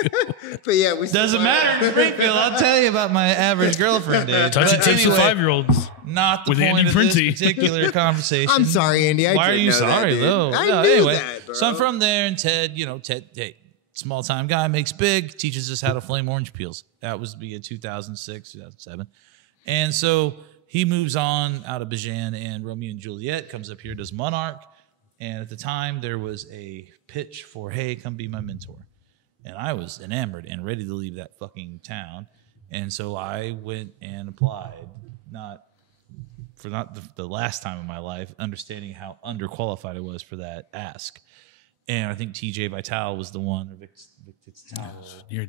But yeah, we still Doesn't matter in Springfield. I'll tell you about my average girlfriend age. Touching But tips with anyway, 5-year-olds. Not the with point Andy of this Prenti. particular conversation. I'm sorry, Andy. I Why are did you know that, sorry, dude. though? I No, knew anyway, that, bro. so I'm from there, and Ted, hey, small time guy makes big, teaches us how to flame orange peels. That was be in 2006, 2007. And so he moves on out of Bajan, and Romeo and Juliet comes up here, does Monarch. And at the time, there was a pitch for, hey, come be my mentor. And I was enamored and ready to leave that fucking town. And so I went and applied, not the last time in my life, understanding how underqualified I was for that ask. And I think TJ Vital was the one, or Vic Vital.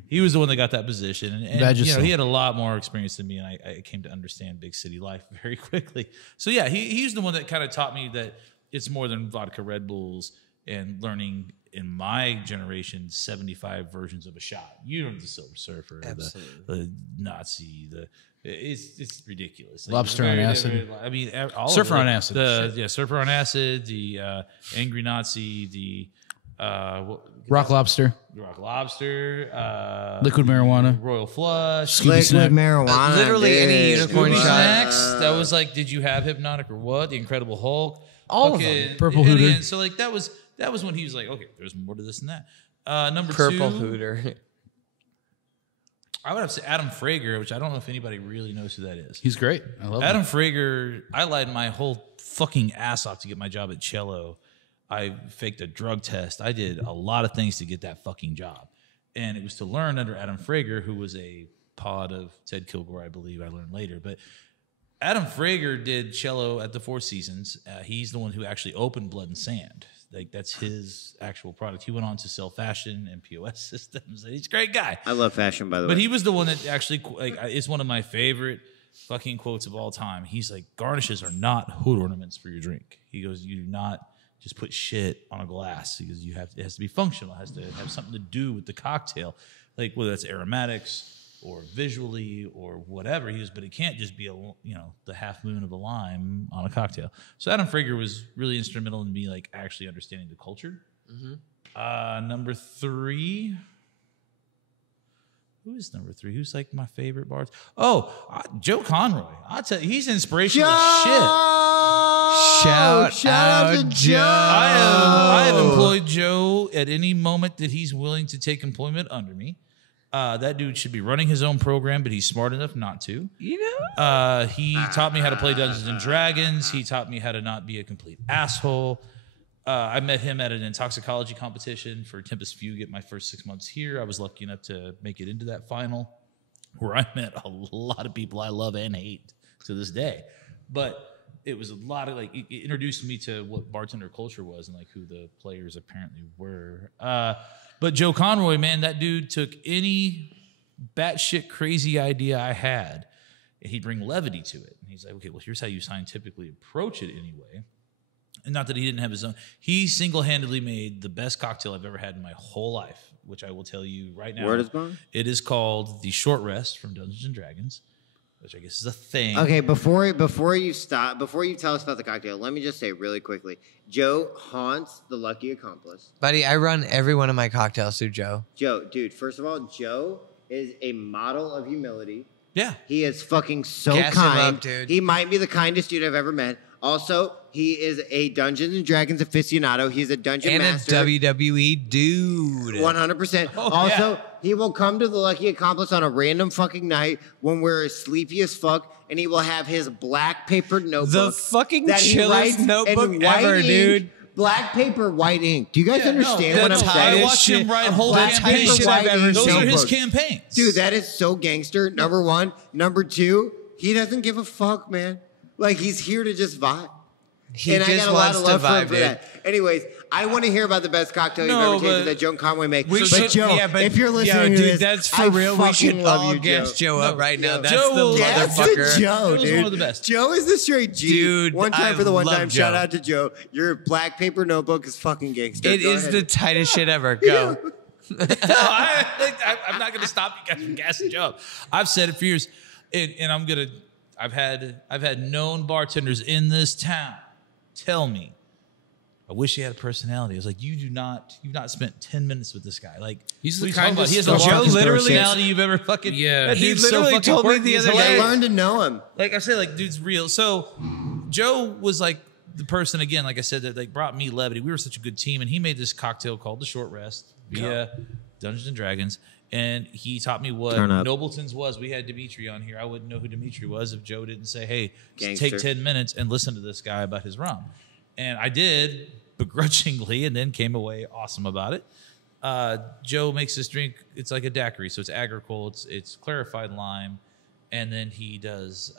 He was the one that got that position. And he had a lot more experience than me, and I came to understand big city life very quickly. So yeah, he's the one that kind of taught me that it's more than vodka Red Bulls and learning in my generation 75 versions of a shot. You know, the Silver Surfer, the Nazi, it's ridiculous. Like, Lobster on acid. I mean, all Surfer of it. on acid. Surfer on acid. The Angry Nazi. The Rock Lobster. Liquid marijuana. Royal Flush. Scooby Snack. marijuana. Literally any unicorn Scooby shot. Snacks. That was like, did you have Hypnotic or what? The Incredible Hulk. All of Fucking- them. Purple and Hooter. again, so like that was when he was like, okay, there's more to this than that. Number Purple 2, Hooter. I would have to say Adam Frager, which I don't know if anybody really knows who that is. He's great. I love Adam him. Frager, I lied my whole fucking ass off to get my job at Cello. I faked a drug test. I did a lot of things to get that fucking job. And it was to learn under Adam Frager, who was a pod of Ted Kilgore, I believe. I learned later. But Adam Frager did Cello at the Four Seasons. He's the one who actually opened Blood and Sand. Like, that's his actual product. He went on to sell fashion and POS systems. He's a great guy. I love fashion, by the way. But he was the one that actually, like, it's one of my favorite fucking quotes of all time. He's like, garnishes are not hood ornaments for your drink. He goes, you do not just put shit on a glass. He goes, it has to be functional. It has to have something to do with the cocktail, like whether that's aromatics or visually or whatever. He goes, but it can't just be the half moon of a lime on a cocktail. So Adam Frager was really instrumental in me like actually understanding the culture. Mm-hmm. Number 3. Who is number 3? Who's like my favorite bars? Oh, Joe Conroy. I'll tell you, he's inspirational as shit. Shout out to Joe. I have employed Joe at any moment that he's willing to take employment under me. That dude should be running his own program, but he's smart enough not to. He taught me how to play Dungeons and Dragons. He taught me how to not be a complete asshole. I met him at an intoxicology competition for Tempest Fugate my first 6 months here. I was lucky enough to make it into that final, where I met a lot of people I love and hate to this day. But it was a lot of it introduced me to what bartender culture was and who the players apparently were. But Joe Conroy, man, that dude took any batshit crazy idea I had and he'd bring levity to it. And he's like, okay, well, here's how you scientifically approach it anyway. And not that he didn't have his own. He single-handedly made the best cocktail I've ever had in my whole life, which I will tell you right now. Word is bond? It is called the Short Rest from Dungeons and Dragons, which I guess is a thing. Okay, before you tell us about the cocktail, let me just say really quickly, Joe haunts the Lucky Accomplice. Buddy, I run every one of my cocktails through Joe. Joe, dude, first of all, Joe is a model of humility. Yeah. He is fucking so Gas him kind. up, dude. He might be the kindest dude I've ever met. Also, he is a Dungeons and Dragons aficionado. He's a dungeon And master. a WWE dude. 100%. Also, he will come to the Lucky Accomplice on a random fucking night when we're sleepy as fuck, and he will have his black paper notebook. The fucking that he chillest writes in notebook white ever, ink, dude. Black paper, white ink. Do you guys understand what I'm the saying? I tightest watched him shit- write whole black campaigns. paper, shit I've white ever ink Those are his notebook. campaigns. Dude, that is so gangster. Number one. Number two, he doesn't give a fuck, man. He's here to just vibe. He and just I got a lot wants of to love for him vibe, for dude. that. Anyways, I want to hear about the best cocktail No, you've ever tasted but- that Joe Conway makes. We But should, Joe, yeah, but if you're listening to dude, this, that's for I real. We fucking should love all you, gas Joe up right now. That's Joe- the Gas motherfucker. to Joe, Joe's dude. one of the best. Joe is the straight G. Dude, One time I for the one love time. Joe. Shout out to Joe. Your black paper notebook is fucking gangster. It Go is ahead. the tightest shit ever. Go. No, I'm not going to stop you guys from gassing Joe up. I've said it for years, and I'm gonna. I've had known bartenders in this town tell me, I wish he had a personality. I was like, you've not spent 10 minutes with this guy. He's what the are you talking about? kindest He has the Joe longest literally- personality you've ever fucking. Yeah. That He dude's literally so fucking told me quirky. the He's other day- I hilarious. learned to know him. Like I said, dude's real. So Joe was the person again, like I said, that brought me levity. We were such a good team, and he made this cocktail called the Short Rest via Dungeons and Dragons, and he taught me what Turn up. Nobleton's was. We had Dimitri on here. I wouldn't know who Dimitri was if Joe didn't say, "Hey, just Gangster. take 10 minutes and listen to this guy about his rum," and I did begrudgingly, and then came away awesome about it. Joe makes this drink. It's like a daiquiri, so it's agricole. It's clarified lime, and then he does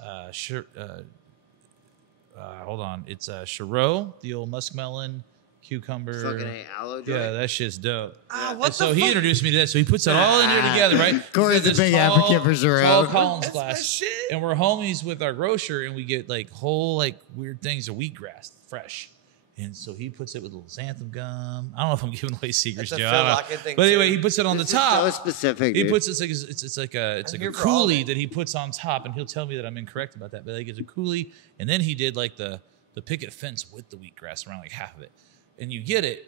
hold on. It's Chirot, the old muskmelon, cucumber. Fucking A aloe joint. Yeah, that shit's dope. what And so the he fuck? introduced me to that. So he puts it all in here together, right? Corey's He's got a big this advocate for Chirot. Tall Collins my glass. shit. And we're homies with our grocer, and we get whole weird things of wheatgrass, fresh. And so he puts it with a little xanthan gum. I don't know if I'm giving away secrets, That's a Joe. Phil I don't know. Lockett thing, But anyway, too. he puts it on This the is top. so specific, He dude. puts it's like a here for all of coulis it. that he puts on top, and he'll tell me that I'm incorrect about that. But it's a coulis, and then he did the picket fence with the wheatgrass around half of it, and you get it.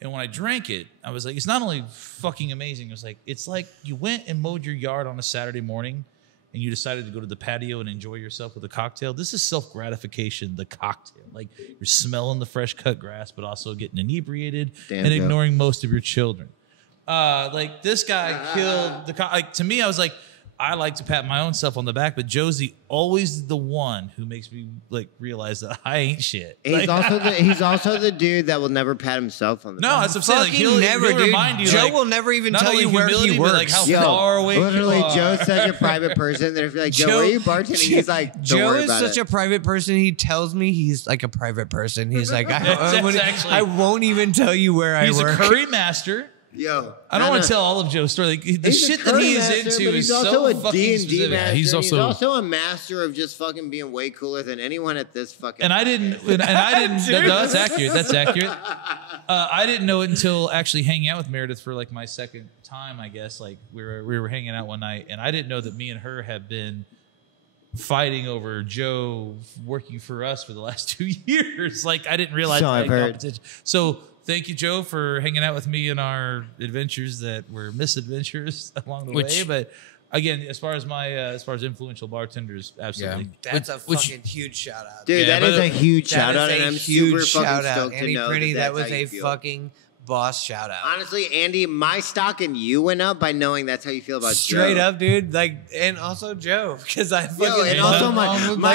And when I drank it, I was like, it's not only fucking amazing. It's like you went and mowed your yard on a Saturday morning, and you decided to go to the patio and enjoy yourself with a cocktail. This is self-gratification, the cocktail. You're smelling the fresh cut grass, but also getting inebriated Damn, and Joe. ignoring most of your children. This guy killed the to me, I was like, I like to pat my own self on the back, but Joe's always the one who makes me realize that I ain't shit. He's also the dude that will never pat himself on the No, back. that's what I'm saying. Fucking He'll never, he'll dude. remind you. Joe will never even not tell only you where he humility, but, works. how Yo, far away literally, you are. Joe's such a private person that if you're like, Joe, where are you bartending? He's like, don't Joe worry is about such it. a private person. He tells me he's like a private person. He's like, That's actually- I won't even tell you where I He's work. a curry master. Yo, I don't want to tell all of Joe's story. The He's a shit that he is curry master, into but is he's also so a fucking D&D specific. master. He's He's also- also a master of just fucking being way cooler than anyone at this fucking. And I didn't. No, that's accurate. That's accurate. I didn't know it until actually hanging out with Meredith for my second time. I guess we were hanging out one night, and I didn't know that me and her have been fighting over Joe working for us for the last 2 years. I didn't realize. So that I've heard. competition. So thank you, Joe, for hanging out with me in our adventures that were misadventures along the way. But again, as far as influential bartenders, absolutely. That's a fucking huge shout out. Dude, Yeah, that is but a huge That shout is out, a and I'm huge super fucking shout out. stoked to Annie know Pretty, that that that's was how a you feel. fucking boss shout out. Honestly, Andy, my stock in you went up by knowing that's how you feel about Straight Joe. up, dude. Like, and also Joe, because I fucking Yo, and also my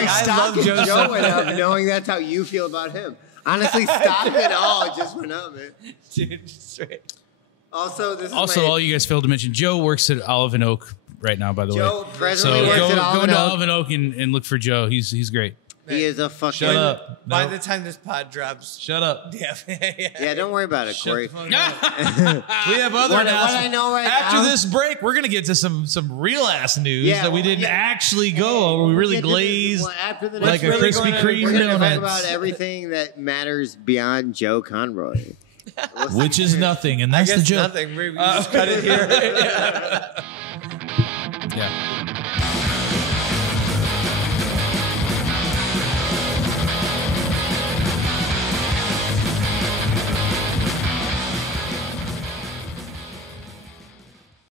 I stock love in Joe. Joe went up knowing that's how you feel about him. Honestly, stock it all just went up, man. Dude, straight. Also, this is Also, all you guys failed to mention, Joe works at Olive and Oak right now, by the Joe way. presently So works go at Olive into and Oak. Olive and Oak and look for Joe. He's great. He is a fucking. Shut up. By No. the time this pod drops, Shut up. Yeah, don't worry about it, Corey. We have other What I announcements. know right After now- this break, we're gonna get to some real ass news Yeah, that we didn't yeah. actually go over. We really Get to this- glazed well, after the like next a break, Krispy we're Kreme gonna talk donut, about everything that matters beyond Joe Conroy. which is nothing, and I that's the guess joke. nothing. We just cut it here.